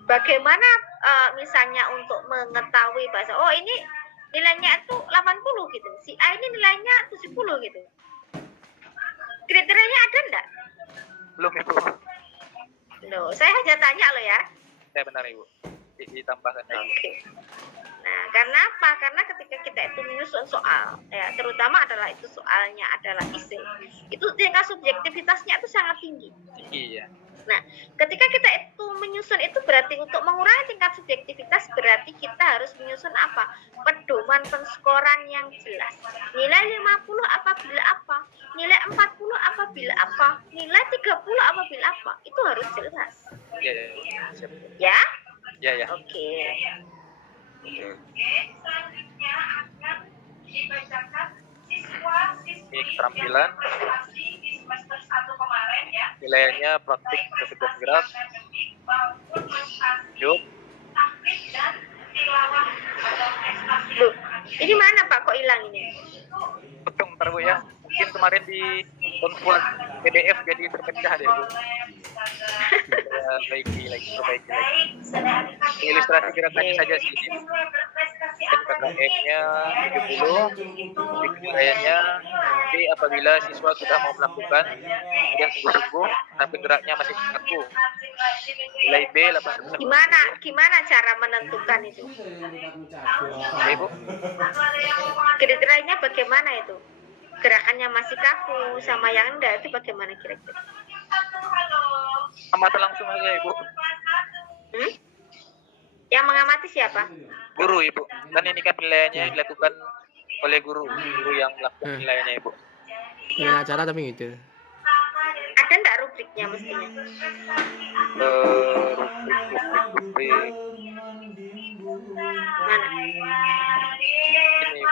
Bagaimana misalnya untuk mengetahui bahasa, oh ini nilainya itu 80 gitu. Si A ini nilainya 70 gitu. Kriterianya ada enggak? Belum, Ibu. Loh, saya hanya tanya loh ya. Ya benar, Ibu. Ditambahkan lagi. Oke. Nah, karena apa? Karena ketika kita itu menyusun soal, ya, terutama adalah itu soalnya adalah isi, itu tingkat subjektivitasnya itu sangat tinggi. Iya. Nah, ketika kita itu menyusun itu berarti untuk mengurangi tingkat subjektivitas berarti kita harus menyusun apa? Pedoman penskoran yang jelas. Nilai 50 apabila apa? Nilai 40 apabila apa? Nilai 30 apabila apa? Itu harus jelas. Iya. Siap. Ya? Ya. Oke. Selanjutnya akan dibacakan siswa-siswi Ini keterampilan. yang berprestasi di semester 1 kemarin ya. Nilainya praktik kerja gerak, maupun prestasi yuk. taktik dan tilawah atau prestasi. Loh, ini mana Pak kok hilang ini? Betul, ntar Bu ya. Mungkin kemarin di konflik PDF jadi terpecah deh Bu. Perbaiki lagi. Ilustrasi gerakannya saja sih. Dan KKM-nya 70, nilainya nanti apabila siswa sudah mau melakukan kemudian sungguh-sungguh tapi geraknya masih kaku. Nilai B 8. Gimana cara menentukan itu? Oke Bu. Kriterianya bagaimana itu? Gerakannya masih kaku sama yang enggak itu bagaimana kira-kira? Amati langsung aja Ibu. Yang mengamati siapa? Guru Ibu. Kan ini kan penilaiannya dilakukan oleh guru yang melakukan penilaiannya Ibu. Dengan acara tapi gitu. Ada enggak rubriknya mestinya? Rubrik Mana? ini Ibu.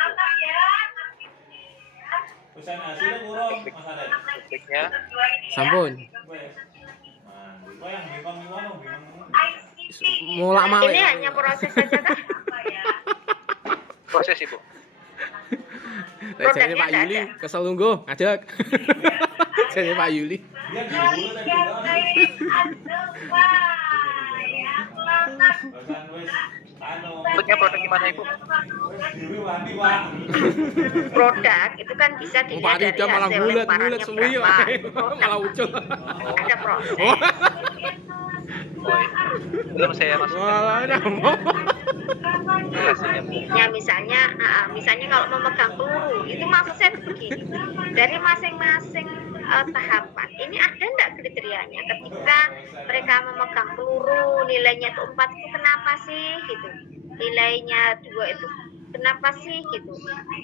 Pesan hasilnya kurang, Mas Adan. Rubriknya Sampun. Bayang bingung gimana, bingung. Mulak malik. Ini hanya proses saja kan? proses Ibu. Jadi Pak Yuli kesel nunggu, ngajak. Jadi Pak Yuli. Dia dulu tadi pesan wes Bentuknya produk gimana Ibu? wes dewi wani Pak. Produk itu kan bisa dilihat Pak dari Rida malah hasil bulat lemparannya semua ya. berapa. Malah ucul. Ada proses. Belum saya masuk. Malah nyamuk. Hasilnya Bu. Ya misalnya kalau memegang peluru itu maksud saya begini, dari masing-masing tahapan ini ada enggak kriterianya ketika mereka memegang peluru nilainya itu 4 itu kenapa sih gitu, nilainya 2 itu kenapa sih gitu,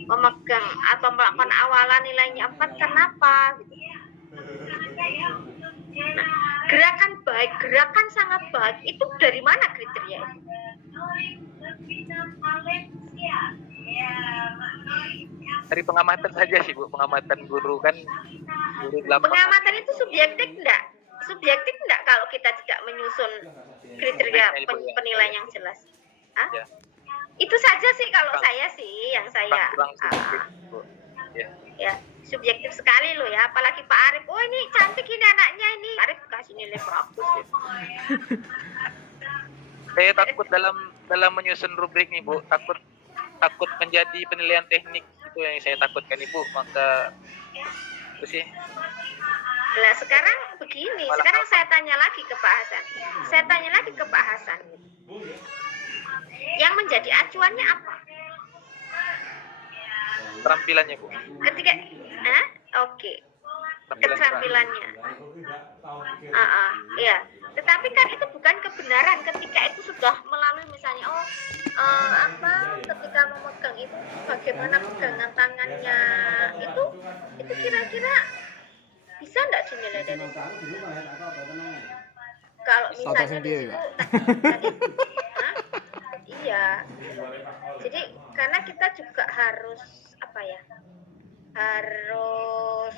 memegang atau melakukan awalan nilainya 4 kenapa gitu. Nah, gerakan sangat baik itu dari mana kriteria itu? Dari pengamatan saja sih Bu, pengamatan guru kan guru di lapangan. Pengamatan itu subjektif enggak? Subjektif enggak kalau kita tidak menyusun kriteria penilaian yang jelas? Hah? Ya. Itu saja sih kalau saya sih yang saya Kurang subjektif, Bu. Ya. ya subjektif sekali loh ya, apalagi Pak Arif. Oh ini cantik ini anaknya ini. Arif kasih nilai bagus. Saya takut dalam menyusun rubrik nih Bu, takut menjadi penilaian teknik, itu yang saya takutkan Ibu. Maka itu sih. Nah sekarang begini, sekarang saya tanya lagi ke Pak Hasan. Yang menjadi acuannya apa? Keterampilannya Bu. Ketika, oke. Keterampilannya. Iya. Tetapi kan itu bukan kebenaran ketika itu sudah melalui misalnya ketika memegang itu bagaimana pegangan tangannya itu kira-kira bisa enggak dinilai dari itu? Kalau misalnya di situ tadi, iya. Jadi karena kita juga harus harus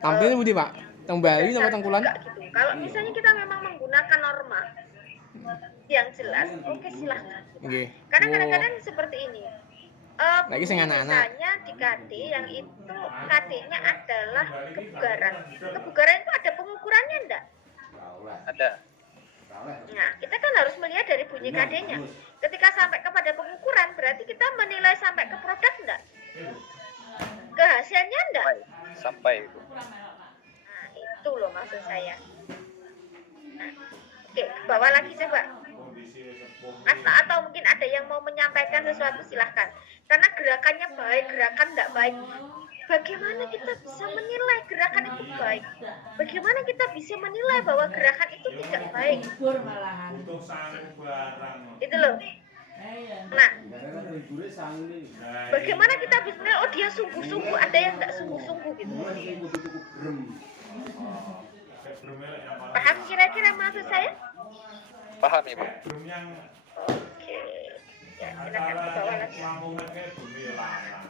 Tampil Budi Pak. Teng Bali sama tengkulan. Gitu. Kalau misalnya kita memang menggunakan norma yang jelas, oke silahkan. Nggih. Karena kadang-kadang seperti ini. Lagi sing anak-anak. Misalnya di KD yang itu KD-nya adalah kebugaran. Kebugaran itu ada pengukurannya enggak? Ada. Nah, kita kan harus melihat dari bunyi KD-nya. Ketika sampai kepada pengukuran, berarti kita menilai sampai ke produk enggak? Ke hasilnya enggak? Sampai Bu. Nah, itu loh maksud saya. Nah, oke, bawa lagi coba. Atau mungkin ada yang mau menyampaikan sesuatu, silahkan. Karena gerakannya baik, gerakan tidak baik. Bagaimana kita bisa menilai gerakan itu baik? Bagaimana kita bisa menilai bahwa gerakan itu tidak baik? Libur malahan. Butuh sangu barang. Itu loh. Nah, Gara-gara libure sangi. bagaimana kita bisa menilai, oh dia sungguh-sungguh, ada yang tidak sungguh-sungguh gitu. Mulai kudu tuku brem. Kayak bermelek yang malah. Paham kira-kira maksud saya? Paham Ibu. Belum yang Oke. Ya, silakan ke bawah lagi. Lamongan kayak bumi larang.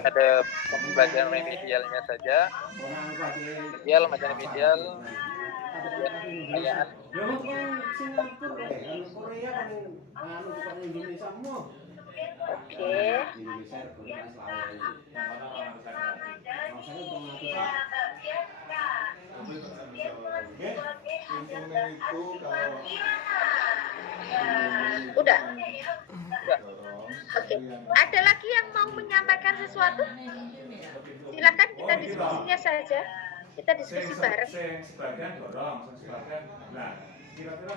Ada pembelajaran remedialnya saja. Orang pakai Remedial, macam remedial. Kayaan. Ya mau Singapura, Korea kan bukan Indonesia semua. Oke. Indonesia Korea selalu. Yang mana orang sana. Maksudnya pengaturan. Udah. Oke. Ada lagi yang mau menyampaikan sesuatu? Silakan, kita diskusinya saja. Kita diskusi bareng. Sing sebagian dorong, sing sebagian. Nah, kira-kira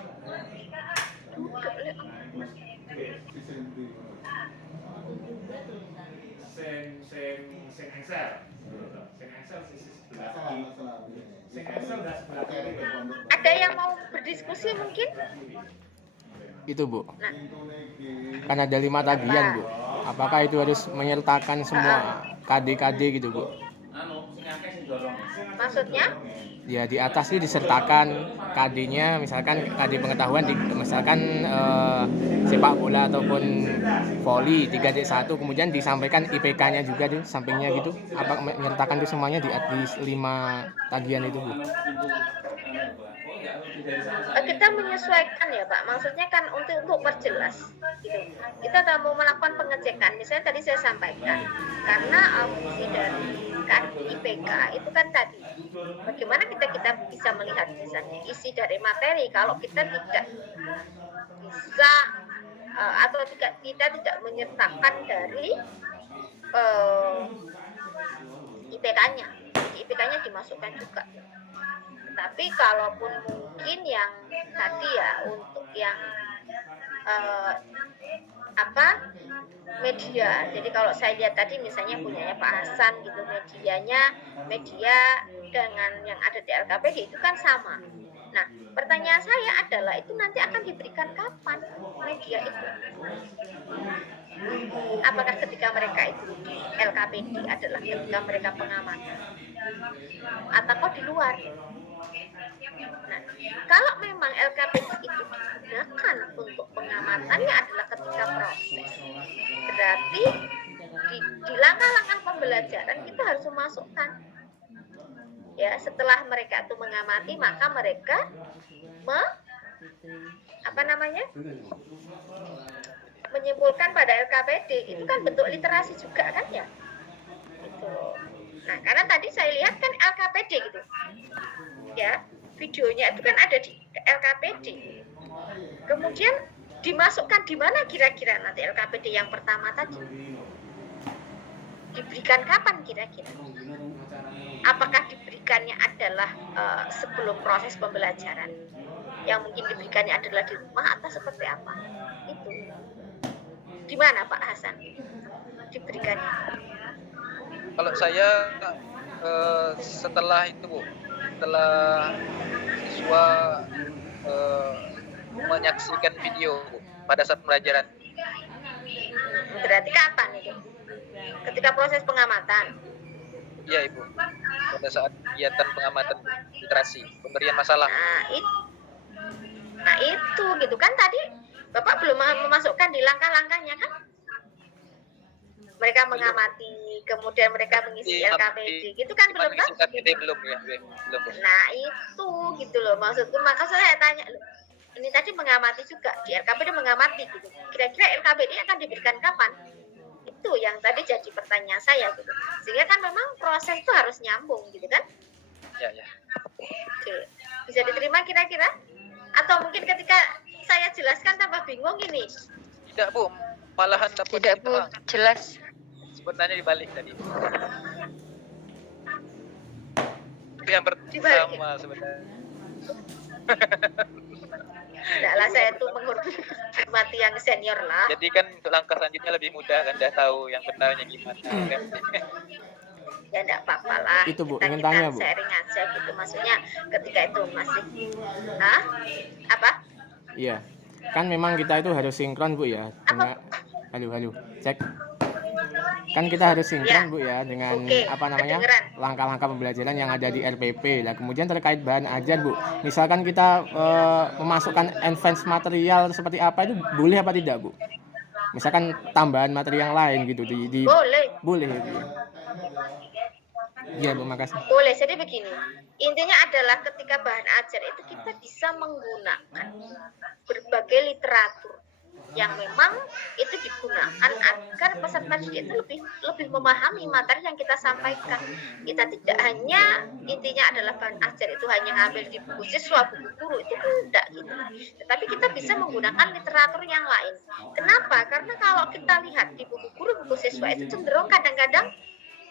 sing engsel. Sing engsel sisi sebelah kiri. Sing engsel dah sebelah kiri. Ada yang mau berdiskusi mungkin? Itu Bu. Nah, Kan ada 5 tagihan Bu. Apakah itu harus menyertakan semua KD-KD gitu Bu? maksudnya? Ya di atas itu disertakan KD-nya, misalkan KD pengetahuan, misalkan sepak bola ataupun voli 3D1, kemudian disampaikan IPK-nya juga di sampingnya gitu. Apa menyertakan itu semuanya di 5 tagihan itu Bu? Kita menyesuaikan ya Pak, maksudnya kan untuk perjelas gitu. Kita mau melakukan pengecekan, misalnya tadi saya sampaikan, karena fungsi dari KD IPK itu kan tadi bagaimana kita bisa melihat misalnya isi dari materi kalau kita tidak bisa atau kita tidak menyertakan dari IPK-nya. IPK-nya dimasukkan juga. Tapi kalaupun mungkin yang tadi ya untuk yang media, jadi kalau saya lihat tadi misalnya punyanya Pak Hasan gitu, media dengan yang ada di LKPD itu kan sama. Nah, pertanyaan saya adalah itu nanti akan diberikan kapan media itu? Apakah ketika mereka itu di LKPD adalah ketika mereka pengamatan atau di luar? Nah, kalau memang LKPD itu digunakan untuk pengamatannya adalah ketika proses, berarti di langkah-langkah pembelajaran kita harus memasukkan ya, setelah mereka itu mengamati maka mereka menyimpulkan pada LKPD. Itu kan bentuk literasi juga kan ya gitu. Nah, karena tadi saya lihat kan LKPD gitu ya, videonya itu kan ada di LKPD, kemudian dimasukkan di mana kira-kira nanti LKPD yang pertama tadi diberikan kapan kira-kira? Apakah diberikannya adalah sebelum proses pembelajaran, yang mungkin diberikannya adalah di rumah atau seperti apa? Itu di mana Pak Hasan diberikannya? Kalau saya setelah itu Bu, setelah siswa menyaksikan video Bu, pada saat pembelajaran. Berarti kapan itu? Ketika proses pengamatan? Iya Ibu, pada saat kegiatan pengamatan literasi, pemberian masalah. Nah itu gitu kan tadi Bapak belum memasukkan di langkah-langkahnya kan? Mereka mengamati, kemudian mereka mengisi LKPD, gitu kan belum kan? Belum ya, belum. Nah itu gitu loh maksudku, maka saya tanya, ini tadi mengamati juga, di LKPD mengamati gitu. Kira-kira LKPD akan diberikan kapan? Itu yang tadi jadi pertanyaan saya gitu. Sehingga kan memang proses itu harus nyambung gitu kan? Ya. Oke. Bisa diterima kira-kira? Atau mungkin ketika saya jelaskan tambah bingung ini? Tidak Bu, malahan dapat. Tidak Bu, jelas. Sebenarnya dibalik tadi. Itu yang pertama sebenarnya. Tidaklah saya itu menghormati yang senior lah. Jadi kan untuk langkah selanjutnya lebih mudah kan, udah tahu yang benarnya gimana kan. Ya enggak apa-apa lah. Itu, Bu, kita, ingin kita tanya, Bu. sharing aja gitu. Maksudnya ketika itu masih apa? Iya. Kan memang kita itu harus sinkron, Bu ya. Dengan halo, cek. Kan kita harus sinkron, Bu ya, dengan Oke, apa namanya? kedengeran. Langkah-langkah pembelajaran yang ada di RPP. Lah kemudian terkait bahan ajar, Bu. Misalkan kita memasukkan advance material seperti apa itu boleh apa tidak, Bu? Misalkan tambahan materi yang lain gitu di Boleh. Bu. Iya, Bu, makasih. Boleh. Jadi begini, intinya adalah ketika bahan ajar itu kita bisa menggunakan berbagai literatur yang memang itu digunakan agar peserta didik itu lebih memahami materi yang kita sampaikan. Kita tidak hanya intinya adalah bahan ajar itu hanya ngambil di buku siswa, buku guru, itu tidak gitu. Tetapi kita bisa menggunakan literatur yang lain. Kenapa? Karena kalau kita lihat di buku guru, buku siswa itu cenderung kadang-kadang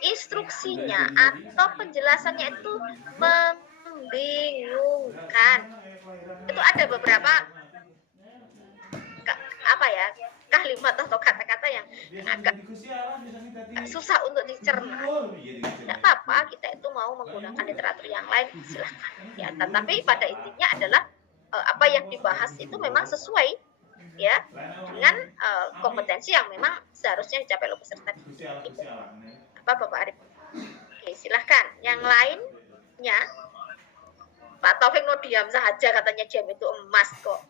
instruksinya atau penjelasannya itu membingungkan. Itu ada beberapa kalimat atau kata-kata yang agak susah untuk dicerna. Tidak apa-apa, kita itu mau menggunakan literatur yang lain, silahkan. Ya, tetapi pada intinya adalah apa yang dibahas itu memang sesuai ya dengan kompetensi yang memang seharusnya dicapai oleh peserta didik. Apa Bapak Arif? Oke, silahkan. Yang lainnya, Pak Taufik mau diam saja, katanya jam itu emas kok.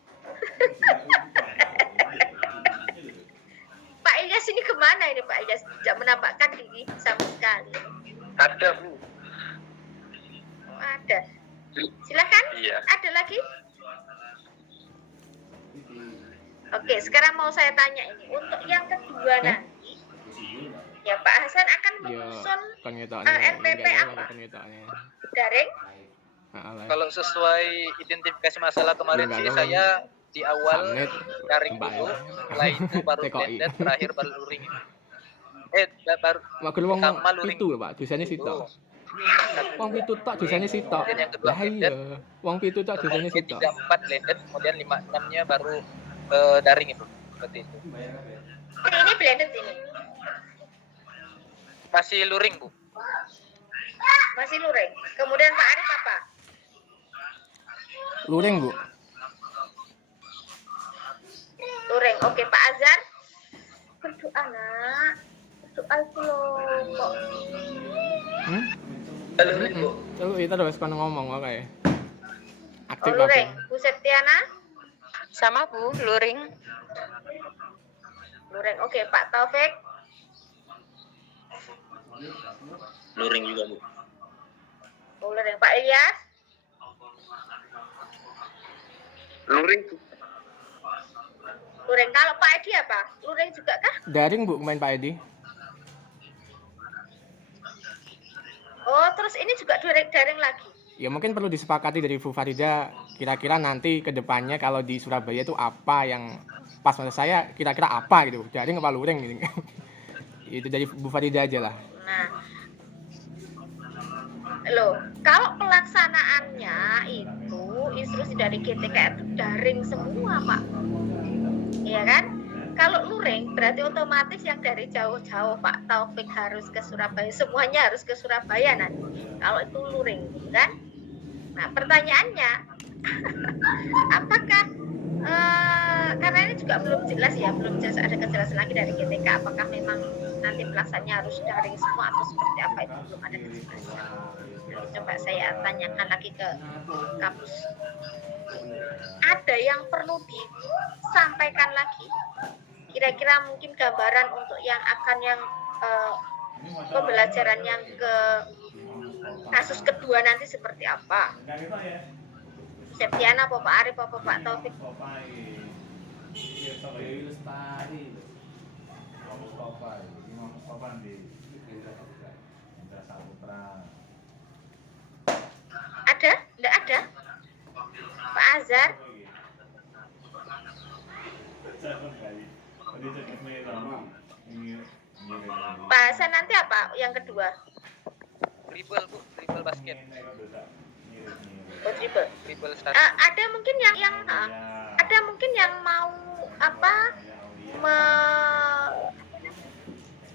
Pak Ilyas ini kemana ini Pak Ilyas? Tidak menampakkan diri sama sekali. Ada, Bu. Oh, ada. Silakan. Iya. Ada lagi? Oke, sekarang mau saya tanya ini. Untuk yang kedua nanti, ya Pak Hasan akan menyusun RPP apa? Daring? Kalau sesuai identifikasi masalah kemarin sih saya di awal daring dulu, setelah itu baru blended, terakhir baru luring. Baru sama luring itu loh Pak, dosanya sitok. Wong pitu tok dosanya sitok. Kemudian yang kedua blended. Wong pitu tok dosanya sitok. 3-4 blended, kemudian 5-6-nya baru daring itu. Seperti itu. Ini blended ini. Masih luring, Bu. Masih luring. Kemudian Pak Arif apa? Luring, Bu. Luring. Oke, Pak Azhar. Berdoa, Nak. Berdoa itu loh kok. Luring, Bu. Kita udah sekarang ngomong oke. Aktif luring. Bu Septiana? Sama Bu, luring. Luring. Oke, Pak Taufik. Luring juga, Bu. Luring. Pak Ilyas? Luring, Bu. Luring. Kalau Pak Edi apa? Luring juga kah? Daring, Bu, main Pak Edi. Oh, terus ini juga daring lagi. Ya mungkin perlu disepakati dari Bu Farida, kira-kira nanti ke depannya kalau di Surabaya itu apa yang pas menurut saya, kira-kira apa gitu, daring apa luring gitu. Itu dari Bu Farida aja lah. Nah, loh, kalau pelaksanaannya itu instruksi dari GTK itu daring semua, Pak. Iya kan? Kalau luring berarti otomatis yang dari jauh-jauh Pak Taufik harus ke Surabaya, semuanya harus ke Surabaya nanti. Kalau itu luring, kan? Nah, pertanyaannya, apakah karena ini juga belum jelas ya, belum jelas ada kejelasan lagi dari GTK, apakah memang nanti pelaksanaannya harus daring semua atau seperti apa, itu belum ada kejelasan. Coba saya tanyakan lagi ke kampus. Ada yang perlu disampaikan lagi? Kira-kira mungkin gambaran untuk yang akan pembelajaran yang ke kasus kedua nanti seperti apa? Septiana, Pak Arif, Pak Taufik? Ada? Tidak ada? Pak Azhar? Pak Hasan nanti apa yang kedua? Dribble, Bu, dribble basket. Oh, dribble. Dribble start. Ada mungkin yang ada mungkin yang mau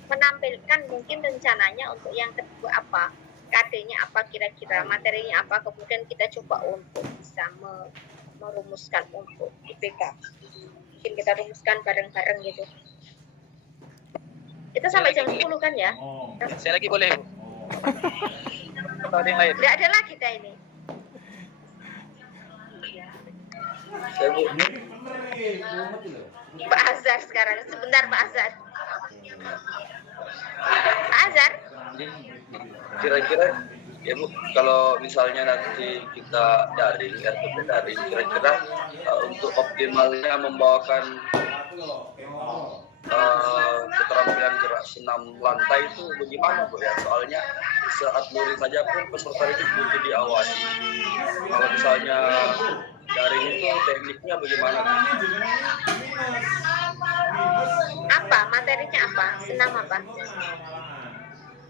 menampilkan mungkin rencananya untuk yang kedua apa, KD-nya apa, kira-kira materinya apa, kemudian kita coba untuk bisa merumuskan untuk IPK. Mungkin kita rumuskan bareng-bareng gitu. Kita sampai jam 10 kan ya? Saya lagi boleh, Bu? Atau ada yang lain? Nggak ada lagi kita ini. Saya Bu, Pak Azhar sekarang. Sebentar Pak Azhar. Pak Azhar? kira-kira ya Bu, kalau misalnya nanti kita daring, RTP daring, kira-kira untuk optimalnya membawakan keterampilan gerak senam lantai itu bagaimana Bu ya? Soalnya saat luring saja pun peserta itu butuh diawasi. Kalau misalnya daring itu tekniknya bagaimana Bu? Apa? Materinya apa? Senam apa?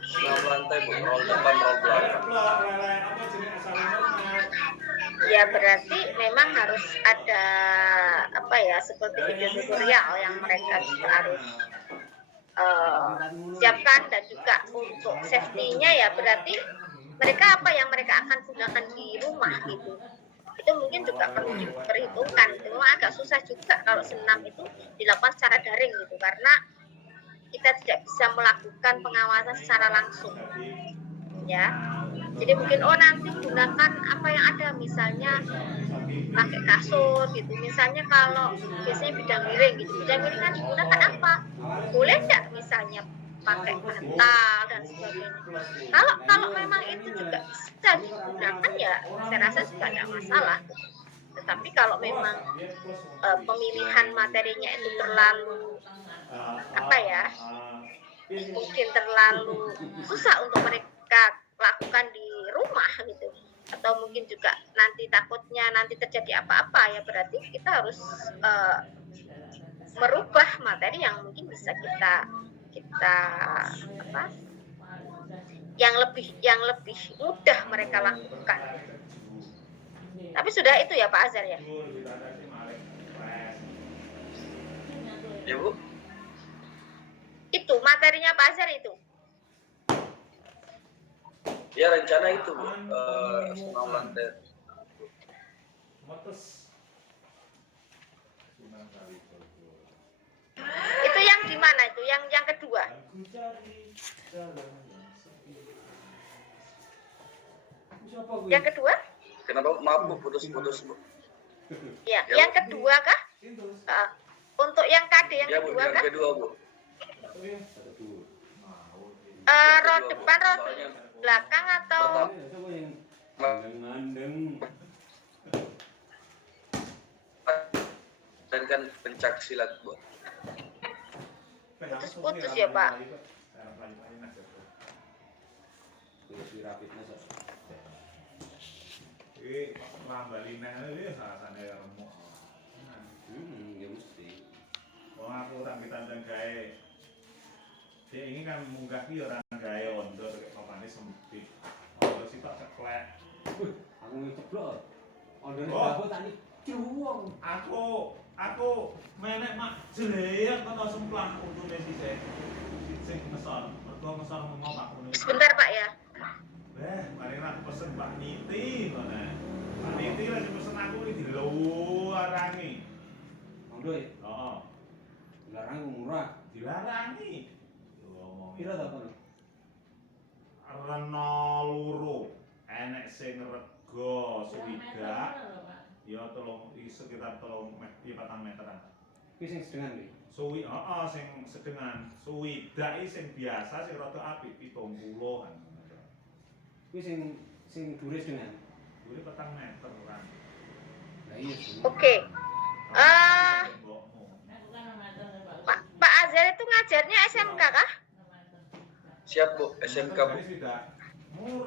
Senam lantai Bu, roll depan, roll belakang. Ya berarti memang harus ada seperti video tutorial yang mereka juga harus siapkan, dan juga untuk safety-nya ya berarti mereka apa yang mereka akan gunakan di rumah gitu. Itu mungkin juga perlu diperhitungkan. Cuma agak susah juga kalau senam itu dilakukan secara daring gitu, karena kita tidak bisa melakukan pengawasan secara langsung ya. Jadi mungkin nanti gunakan apa yang ada, misalnya pakai kasur gitu. Misalnya kalau biasanya bidang miring gitu, bidang miring kan digunakan apa? Boleh nggak misalnya pakai bantal dan sebagainya. Kalau memang itu juga bisa digunakan ya saya rasa juga tidak masalah. Tetapi kalau memang pemilihan materinya itu terlalu mungkin terlalu susah untuk mereka lakukan di rumah gitu, atau mungkin juga nanti takutnya nanti terjadi apa-apa, ya berarti kita harus merubah materi yang mungkin bisa kita yang lebih mudah mereka lakukan. Tapi sudah itu ya Pak Azhar ya? Ya Bu, Itu materinya Pak Azhar itu. ya rencana itu Bu, senam lantai. Itu yang di mana itu? Yang kedua. Yang kedua? Kenapa maaf Bu, putus-putus Bu? Ya, yang kedua kah? Untuk yang KD yang Ya Bu, kedua yang kah? kedua Bu. Row depan, row belakang atau Dan kan pencak silat Bu. putus-putus ya Pak? Aku tak kita gawe. Dia ini kan munggah ki orang gawe ondo kayak papane sempit. Ondo sitok ceklek. Aku ngejeblok. Ondone aku tak ni ciwong. Aku menek mak jelek kono semplang untune sisik. Sing ngesor. Mergo ngesor ngomong ngono. Sebentar Pak ya. Mari aku pesen Pak Niti ngono. Pak Niti lek pesen aku iki diluarangi. Ondo ya? Heeh. Dilarang murah. Dilarangi. Pira ta kono? Rena loro. Enek sing rega swidak. Ya sekitar 4 meteran. Kuwi sing sedengan iki. Suwi, sing sedengan. Swidak iki sing biasa sing rada apik 70-an. Kuwi sing dhuwure sedengan. Dhuwure 4 meteran. Lah iya sih. Oke. Pak Azhar itu ngajarnya SMK kah? Siap Bu, SMK Bu.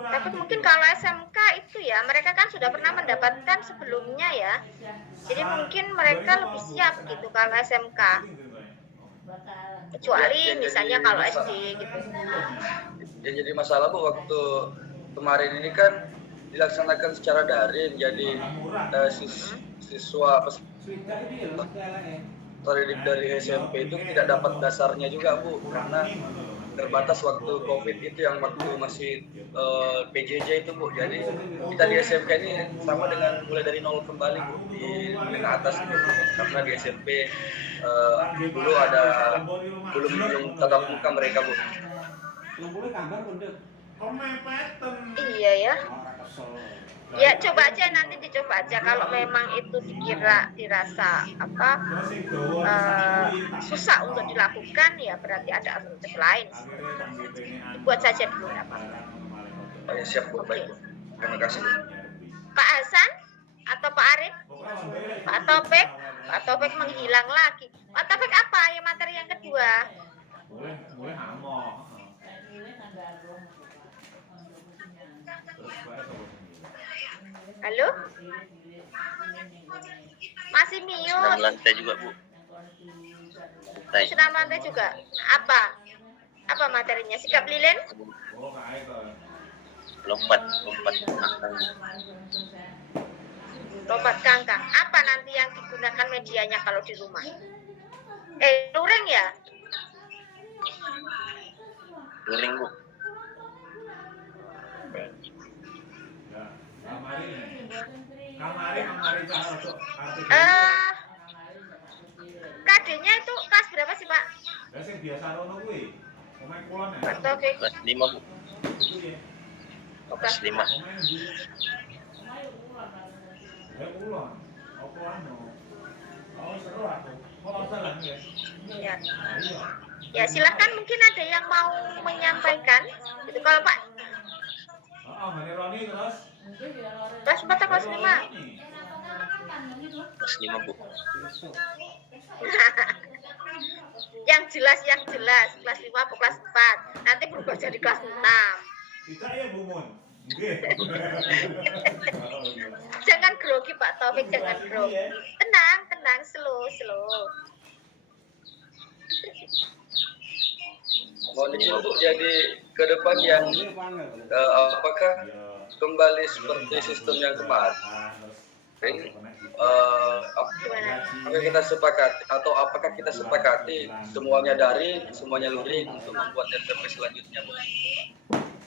Tapi mungkin kalau SMK itu ya mereka kan sudah pernah mendapatkan sebelumnya ya. Jadi mungkin mereka lebih siap gitu kalau SMK. Kecuali misalnya kalau SD gitu. Yang jadi masalah Bu, waktu kemarin ini kan dilaksanakan secara daring, jadi siswa terdidik dari SMP itu tidak dapat dasarnya juga Bu, karena terbatas waktu COVID itu yang waktu masih PJJ itu Bu. Jadi kita di SMK ini sama dengan mulai dari nol kembali Bu, di atas gitu. Karena di SMP dulu ada belum tatap muka mereka Bu. Iya ya. Ya coba aja, nanti dicoba aja kalau memang itu dirasa susah untuk dilakukan, ya berarti ada alternatif lain. Buat saja dulu ya Pak. Oh, ya, siap Bu, baik Bu. Terima kasih Bu. Pak Hasan atau Pak Arif? Pak Taufik? Pak Taufik menghilang lagi. Pak Taufik apa yang materi yang kedua? Boleh hamo. Halo? Masih mute. Senam lantai juga Bu. Senam lantai juga. Apa materinya? Sikap lilin? Lompat. Lompat kangkang. Apa nanti yang digunakan medianya kalau di rumah? Luring ya? Luring Bu. KD-nya itu kelas berapa sih Pak? Pak Taufik. Kelas 5 Bu. Kelas 5. Ya. Ya silakan, mungkin ada yang mau menyampaikan. Itu kalau Pak. Kelas 4 atau kelas 5? Kelas 5 Bu. yang jelas kelas 5 atau kelas 4. Nanti berubah jadi kelas 6. Tidak ya Bu Mun. Jangan grogi Pak Taufik, jangan grogi. Tenang, slow. Mohon izin Bu, jadi ke depan yang apakah kembali seperti sistem yang kemarin? Apakah kita sepakati atau apakah kita sepakati semuanya daring, semuanya luring untuk membuat SMP selanjutnya Bu?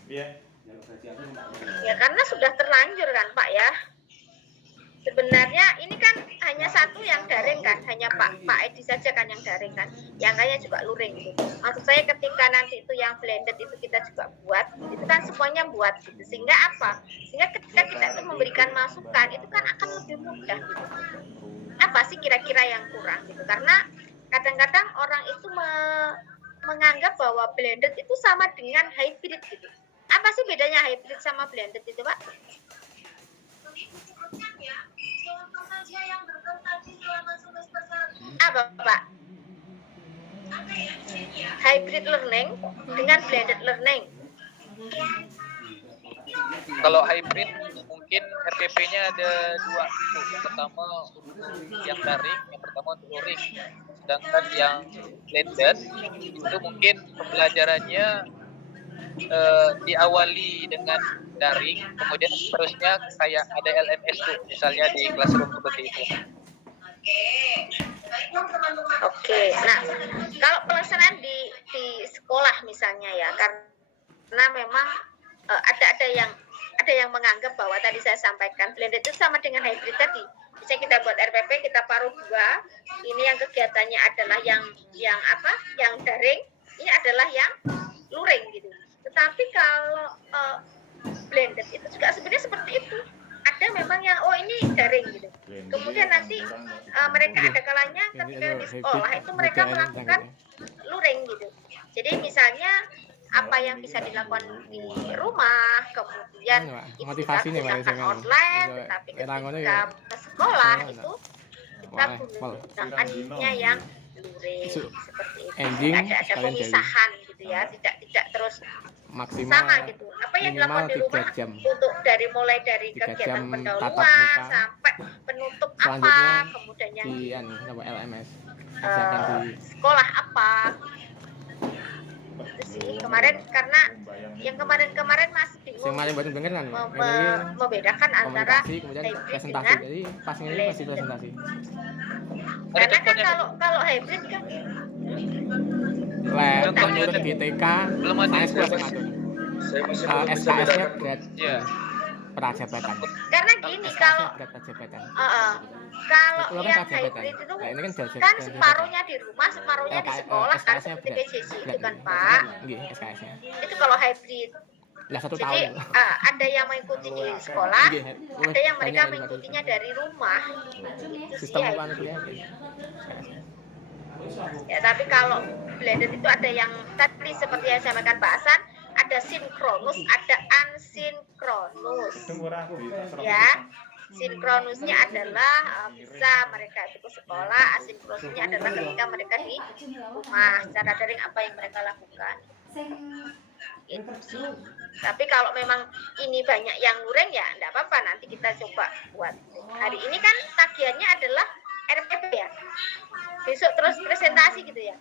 Ya karena sudah terlanjur kan Pak ya. Sebenarnya ini kan hanya satu yang daring kan, hanya Pak Edi saja kan yang daring kan, yang lainnya juga luring gitu. Maksud saya ketika nanti itu yang blended itu kita juga buat, itu kan semuanya buat gitu. Sehingga apa? Sehingga ketika kita itu memberikan masukan itu kan akan lebih mudah gitu. Apa sih kira-kira yang kurang gitu? Karena kadang-kadang orang itu menganggap bahwa blended itu sama dengan hybrid gitu. Apa sih bedanya hybrid sama blended itu Pak? Apa Pak? Hybrid learning dengan blended learning. Kalau hybrid mungkin RPP-nya ada dua. Yang pertama yang daring, yang pertama untuk luring. Sedangkan yang blended itu mungkin pembelajarannya diawali dengan daring, kemudian seterusnya kayak ada LMS tuh, misalnya di classroom seperti itu. Oke, nah kalau pelaksanaan di sekolah misalnya ya, karena memang ada yang menganggap bahwa tadi saya sampaikan blended itu sama dengan hybrid tadi. Misalnya kita buat RPP, kita paruh 2, ini yang kegiatannya adalah yang daring, ini adalah yang luring gitu. Tetapi kalau blended itu juga sebenarnya seperti itu. Ada memang yang ini daring gitu. Kemudian nanti mereka ada kalanya ketika di sekolah itu mereka melakukan luring gitu. Jadi misalnya apa yang bisa dilakukan di rumah, kemudian itu dilakukan online, tetapi ketika ke sekolah itu kita gunakannya yang luring seperti itu. Ada pemisahan gitu ya, tidak terus sama gitu. Apa yang dilakukan di rumah untuk mulai dari kegiatan pendahuluan sampai penutup apa, kemudian yang di LMS sekolah apa. Itu sih kemarin, karena yang kemarin masih bingung membedakan antara kemudian hybrid presentasi. dengan Jadi pasnya ini masih presentasi. Karena kan contohnya? kalau hybrid kan Contohnya menurut GTK Belum ada. saya sekolah ngatur. Saya masih belum bisa SKS-nya bedakan. grade Iya. prajabatan. karena gini kalau SKS-nya grade prajabatan. kalau Itu kan yang prajabatan. hybrid itu Nah, ini kan kan prajabatan. separuhnya di rumah, separuhnya di sekolah kan SKS-nya seperti grade. PJJ itu kan Pak. Nggih, SKS-nya. Itu kalau hybrid. Lah 1 Jadi tahun. ada yang mengikuti di sekolah, Nggih, ada yang mereka banyak mengikutinya dari rumah. Itu sih sistem hybrid. anu kuliah nggih. SKS-nya. Ya, tapi kalau blended itu ada yang tadi seperti yang saya sampaikan Pak Hasan, ada sinkronus, ada asinkronus. Itu murah bisa 100%. Ya, sinkronusnya adalah bisa mereka itu ke sekolah, asinkronusnya adalah ketika mereka di rumah secara daring apa yang mereka lakukan. Itu sih. Tapi kalau memang ini banyak yang luring ya enggak apa-apa, nanti kita coba buat. Hari ini kan tagihannya adalah RPP ya. Besok terus presentasi gitu ya.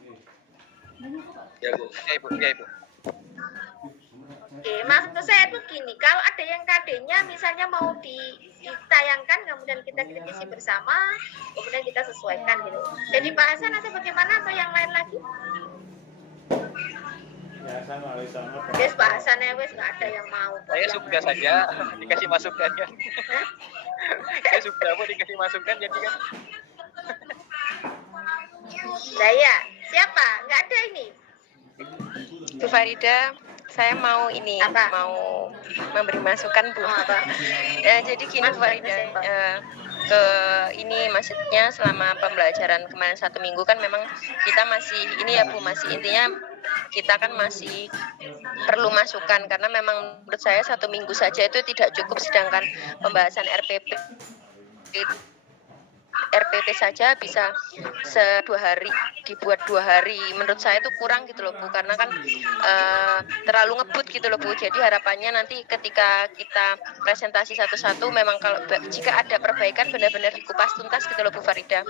Ya Bu. Ya Ibu, ya Ibu. Oke, maksud saya itu gini, kalau ada yang KD-nya misalnya mau ditayangkan, kemudian kita kritisi bersama, kemudian kita sesuaikan gitu. Jadi bahasan atau bagaimana atau yang lain lagi? Ya sama sama. Wes bahasannya wes nggak ada yang mau. Saya suka saja dikasih masukan kan. Hah? Saya suka Bu dikasih masukan jadi kan. Nah ya, siapa? Nggak ada ini. Bu Farida, saya mau ini, Apa? mau memberi masukan Bu. Apa? Jadi gini Bu Farida, ke ini maksudnya selama pembelajaran kemarin 1 minggu kan memang kita masih ini ya Bu, masih intinya kita kan masih perlu masukan karena memang menurut saya 1 minggu saja itu tidak cukup, sedangkan pembahasan RPP saja bisa 2 hari, dibuat 2 hari. Menurut saya itu kurang gitu loh Bu, karena kan terlalu ngebut gitu loh Bu. Jadi harapannya nanti ketika kita presentasi satu-satu memang kalau jika ada perbaikan benar-benar dikupas tuntas gitu loh Bu Farida.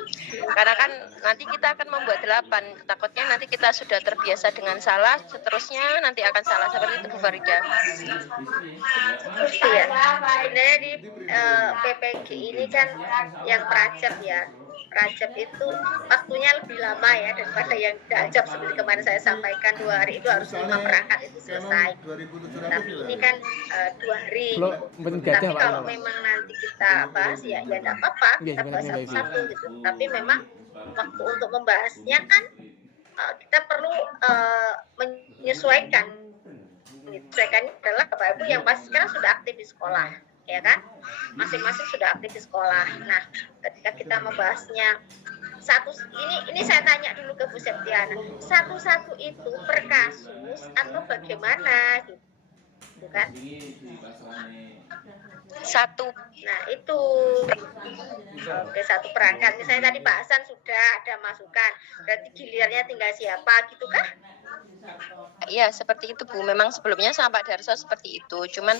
Karena kan nanti kita akan membuat 8, takutnya nanti kita sudah terbiasa dengan salah, seterusnya nanti akan salah seperti itu Bu Farida. Iya. Sebenarnya di PPG ini kan yang prajab ya. Prajab itu waktunya lebih lama ya daripada yang dajab seperti kemarin saya sampaikan 2 hari itu harus 5 perangkat itu selesai. Tapi ini kan 2 hari. Tapi kalau memang nanti kita bahas ya tidak apa-apa, kita bahas satu-satu gitu. Tapi memang waktu untuk membahasnya kan kita perlu menyesuaikan. Menyesuaikannya adalah Bapak Ibu yang pasti sekarang sudah aktif di sekolah, ya kan? Masing-masing sudah aktif di sekolah. Nah, ketika kita membahasnya ini saya tanya dulu ke Bu Septiana, satu-satu itu per kasus atau bagaimana gitu kan? Satu. Nah itu oke, 1 perangkat. Misalnya tadi Pak Hasan sudah ada masukan, berarti gilirannya tinggal siapa gitu kah? Iya seperti itu Bu, memang sebelumnya sama Pak Darso seperti itu, cuman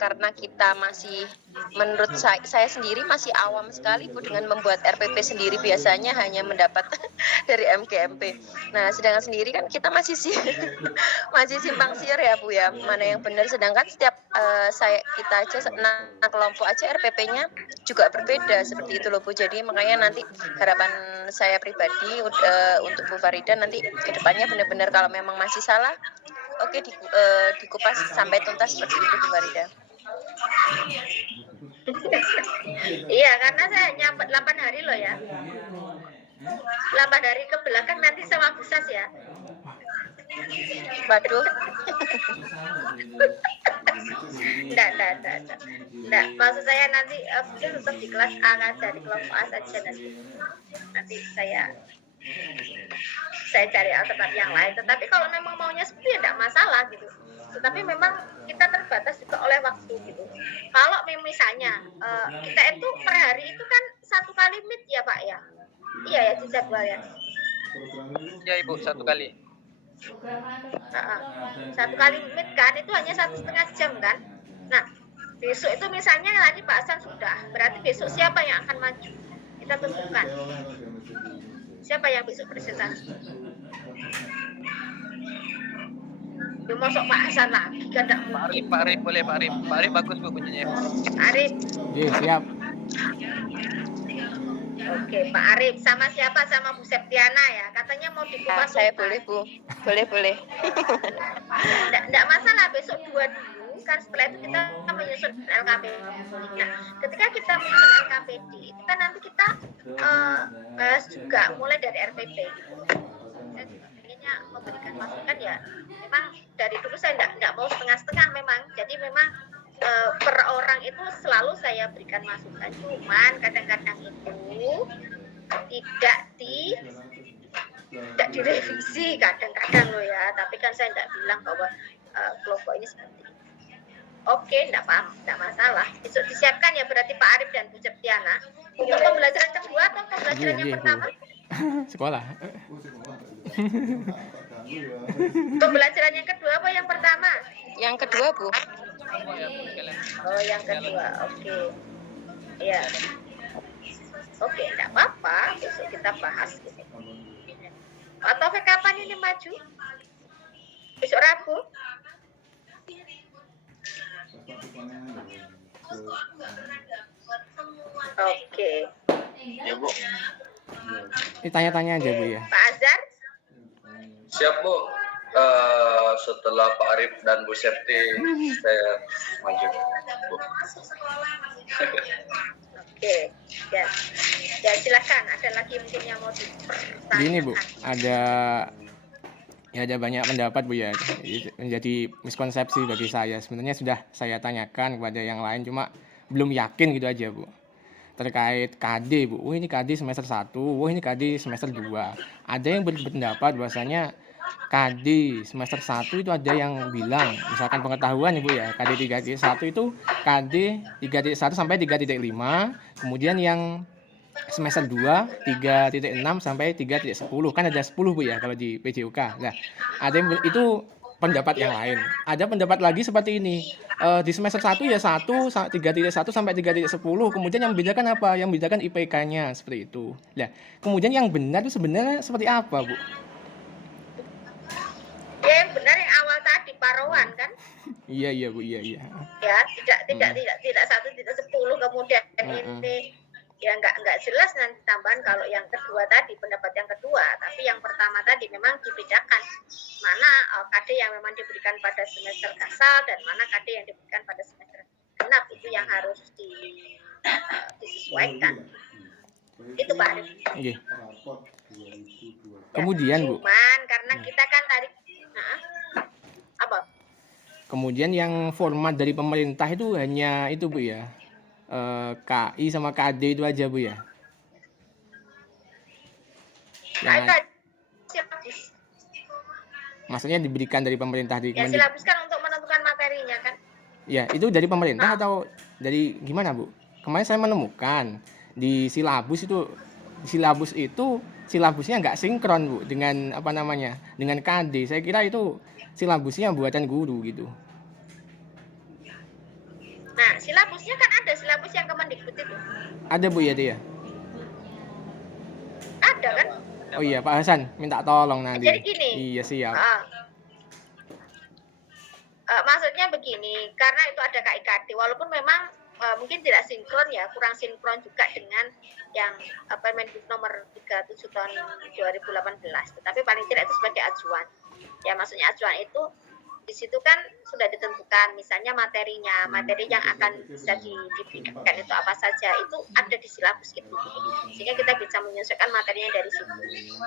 karena kita masih, menurut saya sendiri masih awam sekali Bu dengan membuat RPP sendiri, biasanya hanya mendapat dari MGMP. Nah sedangkan sendiri kan kita masih masih simpang siur ya Bu ya, mana yang benar, sedangkan setiap kita aja 6 kelompok aja RPP-nya juga berbeda seperti itu loh Bu. Jadi makanya nanti harapan saya pribadi untuk Bu Farida nanti kedepannya benar-benar kalau memang masih salah, oke dikupas sampai tuntas seperti itu Bu Farida. Iya, karena saya hanya 8 hari loh ya. 8 hari ke belakang nanti sama Busas ya. Waduh. Enggak. Maksud saya nanti tetap di kelas A kan, dari kelompok A saja nanti saya cari alternatif yang lain. Tetapi kalau memang maunya seperti ya enggak masalah gitu. Tetapi memang kita terbatas juga oleh waktu gitu. Kalau misalnya kita itu per hari itu kan 1 kali meet ya Pak ya. Iya ya di jadwal ya. Ya Ibu, 1 kali. 1 kali meet kan itu hanya 1,5 jam kan. Nah besok itu misalnya tadi Pak Hasan sudah, berarti besok siapa yang akan maju, kita tentukan siapa yang besok presentasi. Ya masuk Pak Hasan lagi kan enggak. Pak Arif boleh Pak Arif bagus Bu punyanya. Arif. Iya siap. Oke, Pak Arif sama siapa? Sama Bu Septiana ya. Katanya mau dikupas. Saya boleh Bu, boleh. Enggak masalah, besok 2 dulu kan setelah itu kita menyusun LKPD. Nah, ketika kita menyusun LKPD, itu kan nanti kita bahas juga mulai dari RPP gitu. Saya inginnya memberikan masukan ya. Memang dari dulu saya enggak mau setengah-setengah memang. Jadi memang per orang itu selalu saya berikan masukan. Cuman kadang-kadang itu tidak direvisi kadang-kadang loh ya, tapi kan saya tidak bilang bahwa kelompok ini seperti ini. Oke, tidak masalah. Besok disiapkan ya berarti Pak Arif dan Bu Septiana untuk pembelajaran kedua atau pembelajaran yang pertama? Sekolah. Pembelajaran yang kedua apa yang pertama? Yang kedua Bu. Oh, yang kedua. Oke. Iya. Oke, tidak apa-apa. Besok kita bahas gitu. Atau kapan ini maju? Besok Rabu? Oke. Ya Bu. Tanya-tanya aja Bu ya. Pak Azhar? Siap Bu. Setelah Pak Arif dan Bu Septi saya maju Bu. Oke, ya silakan. Ada lagi mungkin yang mau dipertanyakan? Gini Bu, ada banyak pendapat Bu ya, menjadi miskonsepsi bagi saya. Sebenarnya sudah saya tanyakan kepada yang lain, cuma belum yakin gitu aja Bu. Terkait KD Bu, ini KD semester 1, ini KD semester 2. Ada yang berpendapat bahwasanya KD semester 1 itu ada yang bilang, misalkan pengetahuan Ibu ya, KD 3.1 itu KD 3.1 sampai 3.5, kemudian yang semester 2 3.6 sampai 3.10, kan ada 10 Bu ya kalau di PJOK. Nah, ada yang itu pendapat yang lain. Ada pendapat lagi seperti ini. Di semester 1 ya 3.1 sampai 3.10, kemudian yang membedakan apa? Yang membedakan IPK-nya seperti itu. Nah, kemudian yang benar itu sebenarnya seperti apa, Bu? Ya, yang benar yang awal tadi Parowan kan? Iya Bu, iya. Ya, tidak 1, tidak 10, kemudian ini ya nggak jelas nanti tambahan kalau yang kedua tadi, pendapat yang kedua. Tapi yang pertama tadi memang dibedakan mana KD yang memang diberikan pada semester kasal dan mana KD yang diberikan pada semester genap. Itu yang harus disesuaikan. Itu Pak Arif. Iya. Kemudian Bu, cuman karena kita kan tadi apa? Kemudian yang format dari pemerintah itu hanya itu Bu ya, KI sama KD itu aja Bu ya. Yang Silabus. maksudnya diberikan dari pemerintah di Ya, silabus kan untuk menentukan materinya kan? Ya, itu dari pemerintah atau dari gimana Bu? Kemarin saya menemukan di silabus itu silabusnya nggak sinkron Bu dengan apa namanya, dengan KD. Saya kira itu silabusnya buatan guru gitu. Nah, silabusnya kan ada silabus yang Kemendikbud itu. Ada Bu ya dia? Ada kan? Oh iya Pak Hasan, minta tolong nanti. Jadi gini. Iya siap. Maksudnya begini, karena itu ada KIKD, walaupun memang mungkin tidak sinkron ya, kurang sinkron juga dengan yang Permendikbud nomor 37 tahun 2018. Tetapi paling tidak itu sebagai acuan. Ya, maksudnya acuan itu di situ kan sudah ditentukan misalnya materi yang akan bisa diberikan itu apa saja, itu ada di silabus itu, sehingga kita bisa menyesuaikan materinya dari situ.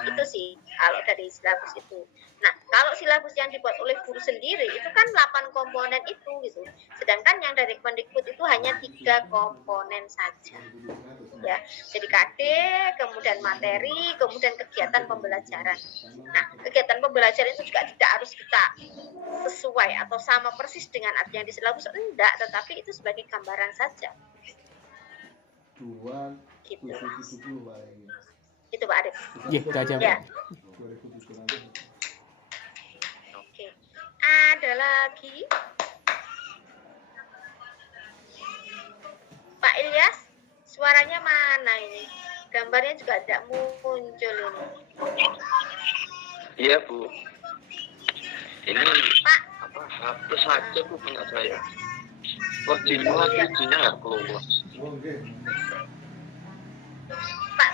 Itu sih kalau dari silabus itu. Nah, kalau silabus yang dibuat oleh guru sendiri itu kan 8 komponen itu gitu, sedangkan yang dari Kemendikbud itu hanya 3 komponen saja ya. Jadi KD, kemudian materi, kemudian kegiatan pembelajaran. Nah, kegiatan pembelajaran itu juga tidak harus kita sesuai atau sama persis dengan arti yang di silabus, enggak, tetapi itu sebagai gambaran saja. Gitu. Itu Pak Arif. Iya, itu aja Pak. Ya. Oke. Ada lagi? Pak Ilyas, suaranya mana ini? Gambarnya juga tidak muncul ini. Iya Bu. Ini Pak, apa? Hapus saja Bu punya saya. Wah, izinnya aku. Pak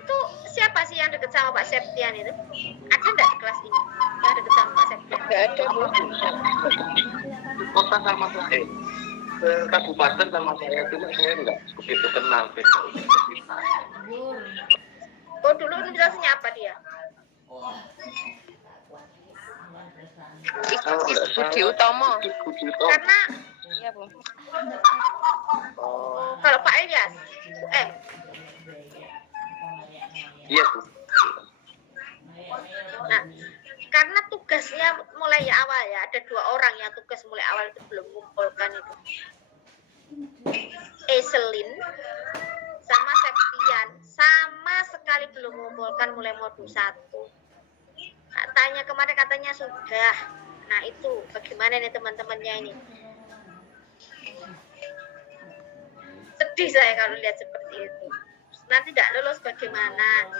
itu siapa sih yang deket sama Pak Septian itu? Ada nggak di kelas ini yang deket sama Pak Septian? Nggak ada, Bu. Kota sama saya. Kabupaten sama saya cuma saya nggak begitu kenal beda universitas. Oh, dulu universitasnya apa dia? Budi Utomo. Budi Utomo. Karena Iya, Bu. kalau Pak Ilyas, Iya, Bu. nah, karena tugasnya mulai awal ya, ada 2 orang yang tugas mulai awal itu belum mengumpulkan itu. Eselin sama Septian sama sekali belum mengumpulkan mulai modul 1. Nah, tanya kemarin katanya sudah. Nah itu bagaimana nih teman-temannya ini? Sedih saya kalau lihat seperti itu. Nanti tidak lulus bagaimana?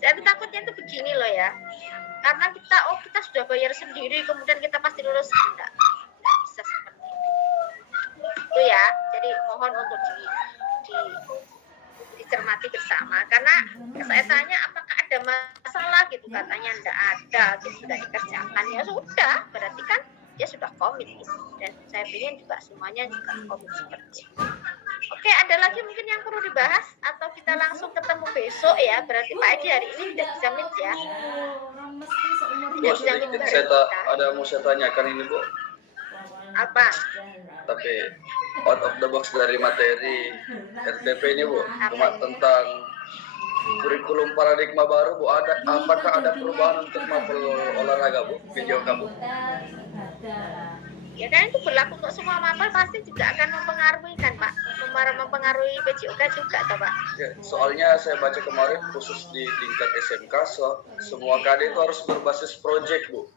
Saya tuh takutnya itu begini loh ya. Karena kita sudah bayar sendiri, kemudian kita pasti lulus. Enggak bisa seperti itu. Itu ya. Jadi mohon untuk dicermati bersama. Karena saya tanya apakah ada masalah gitu, katanya enggak ada, gitu, sudah dikerjakan. Ya sudah, berarti kan dia sudah komit gitu. Dan saya ingin juga semuanya juga komit seperti itu. Oke, ada lagi mungkin yang perlu dibahas atau kita langsung ketemu besok ya? Berarti Pak Edi hari ini tidak bisa meet ya? Bu, sedikit mau saya tanyakan ini, Bu. Apa? Tapi out of the box dari materi RTP ini, Bu, cuma tentang kurikulum paradigma baru, Bu. Apakah ada perubahan untuk mapel olahraga, Bu? Video kamu? Ya kan itu berlaku untuk semua mapel, pasti juga akan mempengaruhi kan Pak, mempengaruhi PJOK juga toh Pak. Ya, soalnya saya baca kemarin khusus di tingkat SMK semua KD itu harus berbasis project, Bu.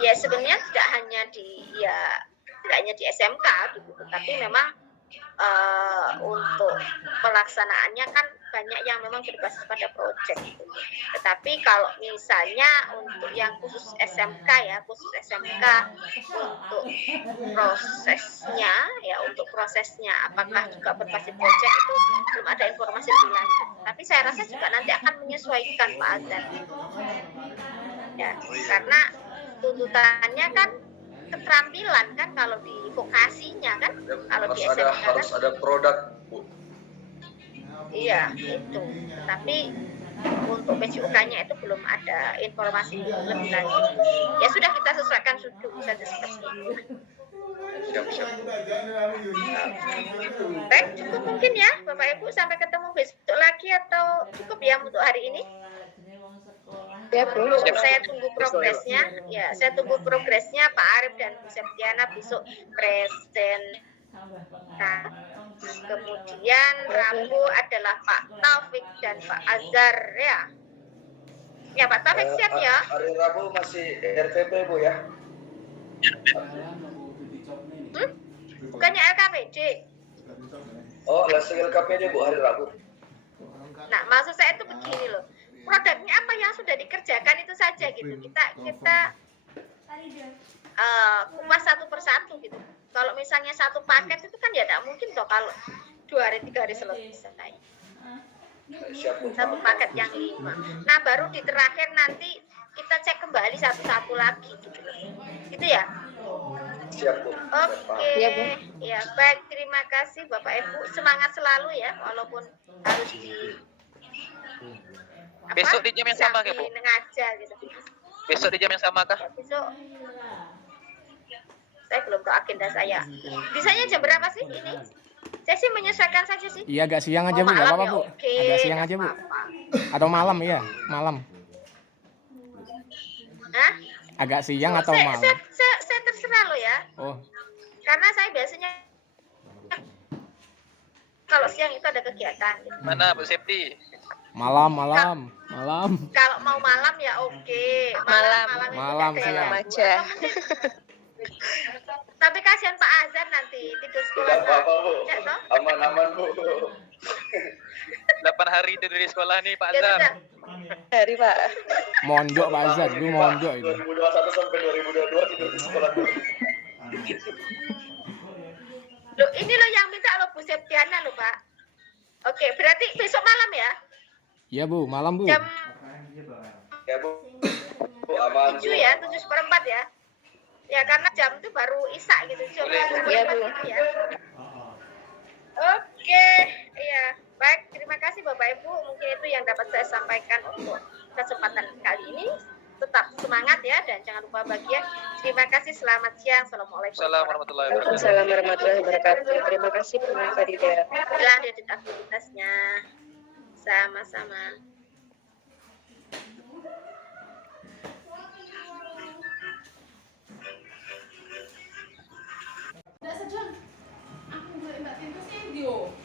Ya sebenarnya tidak hanya di SMK gitu, tapi memang untuk pelaksanaannya kan banyak yang memang berbasis pada project gitu. Tetapi kalau misalnya untuk yang khusus SMK ya, untuk prosesnya apakah juga berbasis project itu belum ada informasi lebih lanjut. Tapi saya rasa juga nanti akan menyesuaikan Pak Azhar. Ya, karena tuntutannya kan keterampilan kan kalau di vokasinya kan, kalau di SMK harus ada produk, Bu. Iya, itu. Tapi untuk PJOK-nya itu belum ada informasi lebih lanjut. Ya sudah, kita sesuaikan dulu saja seperti itu. Siap. Baik, cukup mungkin ya Bapak Ibu, sampai ketemu besok lagi atau cukup ya untuk hari ini? Ya, Bu. Saya tunggu progresnya. Ya, saya tunggu progresnya Pak Arif dan Bu Septiana besok present. Nah, kemudian Rabu adalah Pak Taufik dan Pak Azhar ya. Ya Pak Taufik siap ya? Hari Rabu masih RTP, Bu ya? Bukannya LKPD? Oh, langsung LKPD, Bu, hari Rabu. Nah, maksud saya itu begini loh. Produknya apa yang sudah dikerjakan itu saja gitu. Kita kupas satu persatu gitu. Kalau misalnya satu paket itu kan ya tidak mungkin toh kalau 2 hari 3 hari selesai. Satu paket yang 5. Nah baru di terakhir nanti kita cek kembali satu-satu lagi gitu. Gitu ya? Siap, Bu. Oke. Ya baik, terima kasih Bapak Ibu. Semangat selalu ya, walaupun harus Besok di jam yang sama kah, Bu? Ngajar gitu. Besok di jam yang sama kah? Besok saya belum tahu agenda saya. Bisanya jam berapa sih ini? Saya sih menyesuaikan saja sih. Iya, agak siang aja Bu, nggak apa-apa Bu. Oke, Agak siang aja Bu. Atau malam ya, malam. Hah? Agak siang atau malam. Saya terserah lo ya. Oh, Karena saya biasanya kalau siang itu ada kegiatan. Gitu. Mana Bu Septi? malam. Kalau mau malam ya oke. Malam itu siang. aja. Tapi kasihan Pak Azhar nanti tidur sekolah. Tidak apa-apa, Bu. Tidak, toh? Aman-aman, Bu. 8 hari tidur di sekolah nih Pak Ya Azhar. sudah. Hari, Pak. mondok Pak Azhar, dulu mondok itu. 2021 sampai 2022 tidur di sekolah. Loh, ini loh yang minta lo Bu Septiana loh Pak. Oke, berarti besok malam ya? Iya Bu, malam Bu. Jam Ya Bu, aman 7 ya, 7:04 ya. Ya karena jam itu baru isak gitu. Jam Iya, Bu. ya. Oke, iya. Baik, terima kasih Bapak Ibu. Mungkin itu yang dapat saya sampaikan untuk kesempatan kali ini. Tetap semangat ya dan jangan lupa bahagia. Terima kasih, selamat siang. Assalamualaikum Assalamualaikum warahmatullahi wabarakatuh. Waalaikumsalam warahmatullahi wabarakatuh. Terima kasih Bu Farida. Lanjut aktivitasnya. Sama-sama. Nggak sejam. Aku boleh Mbak Tim terus yang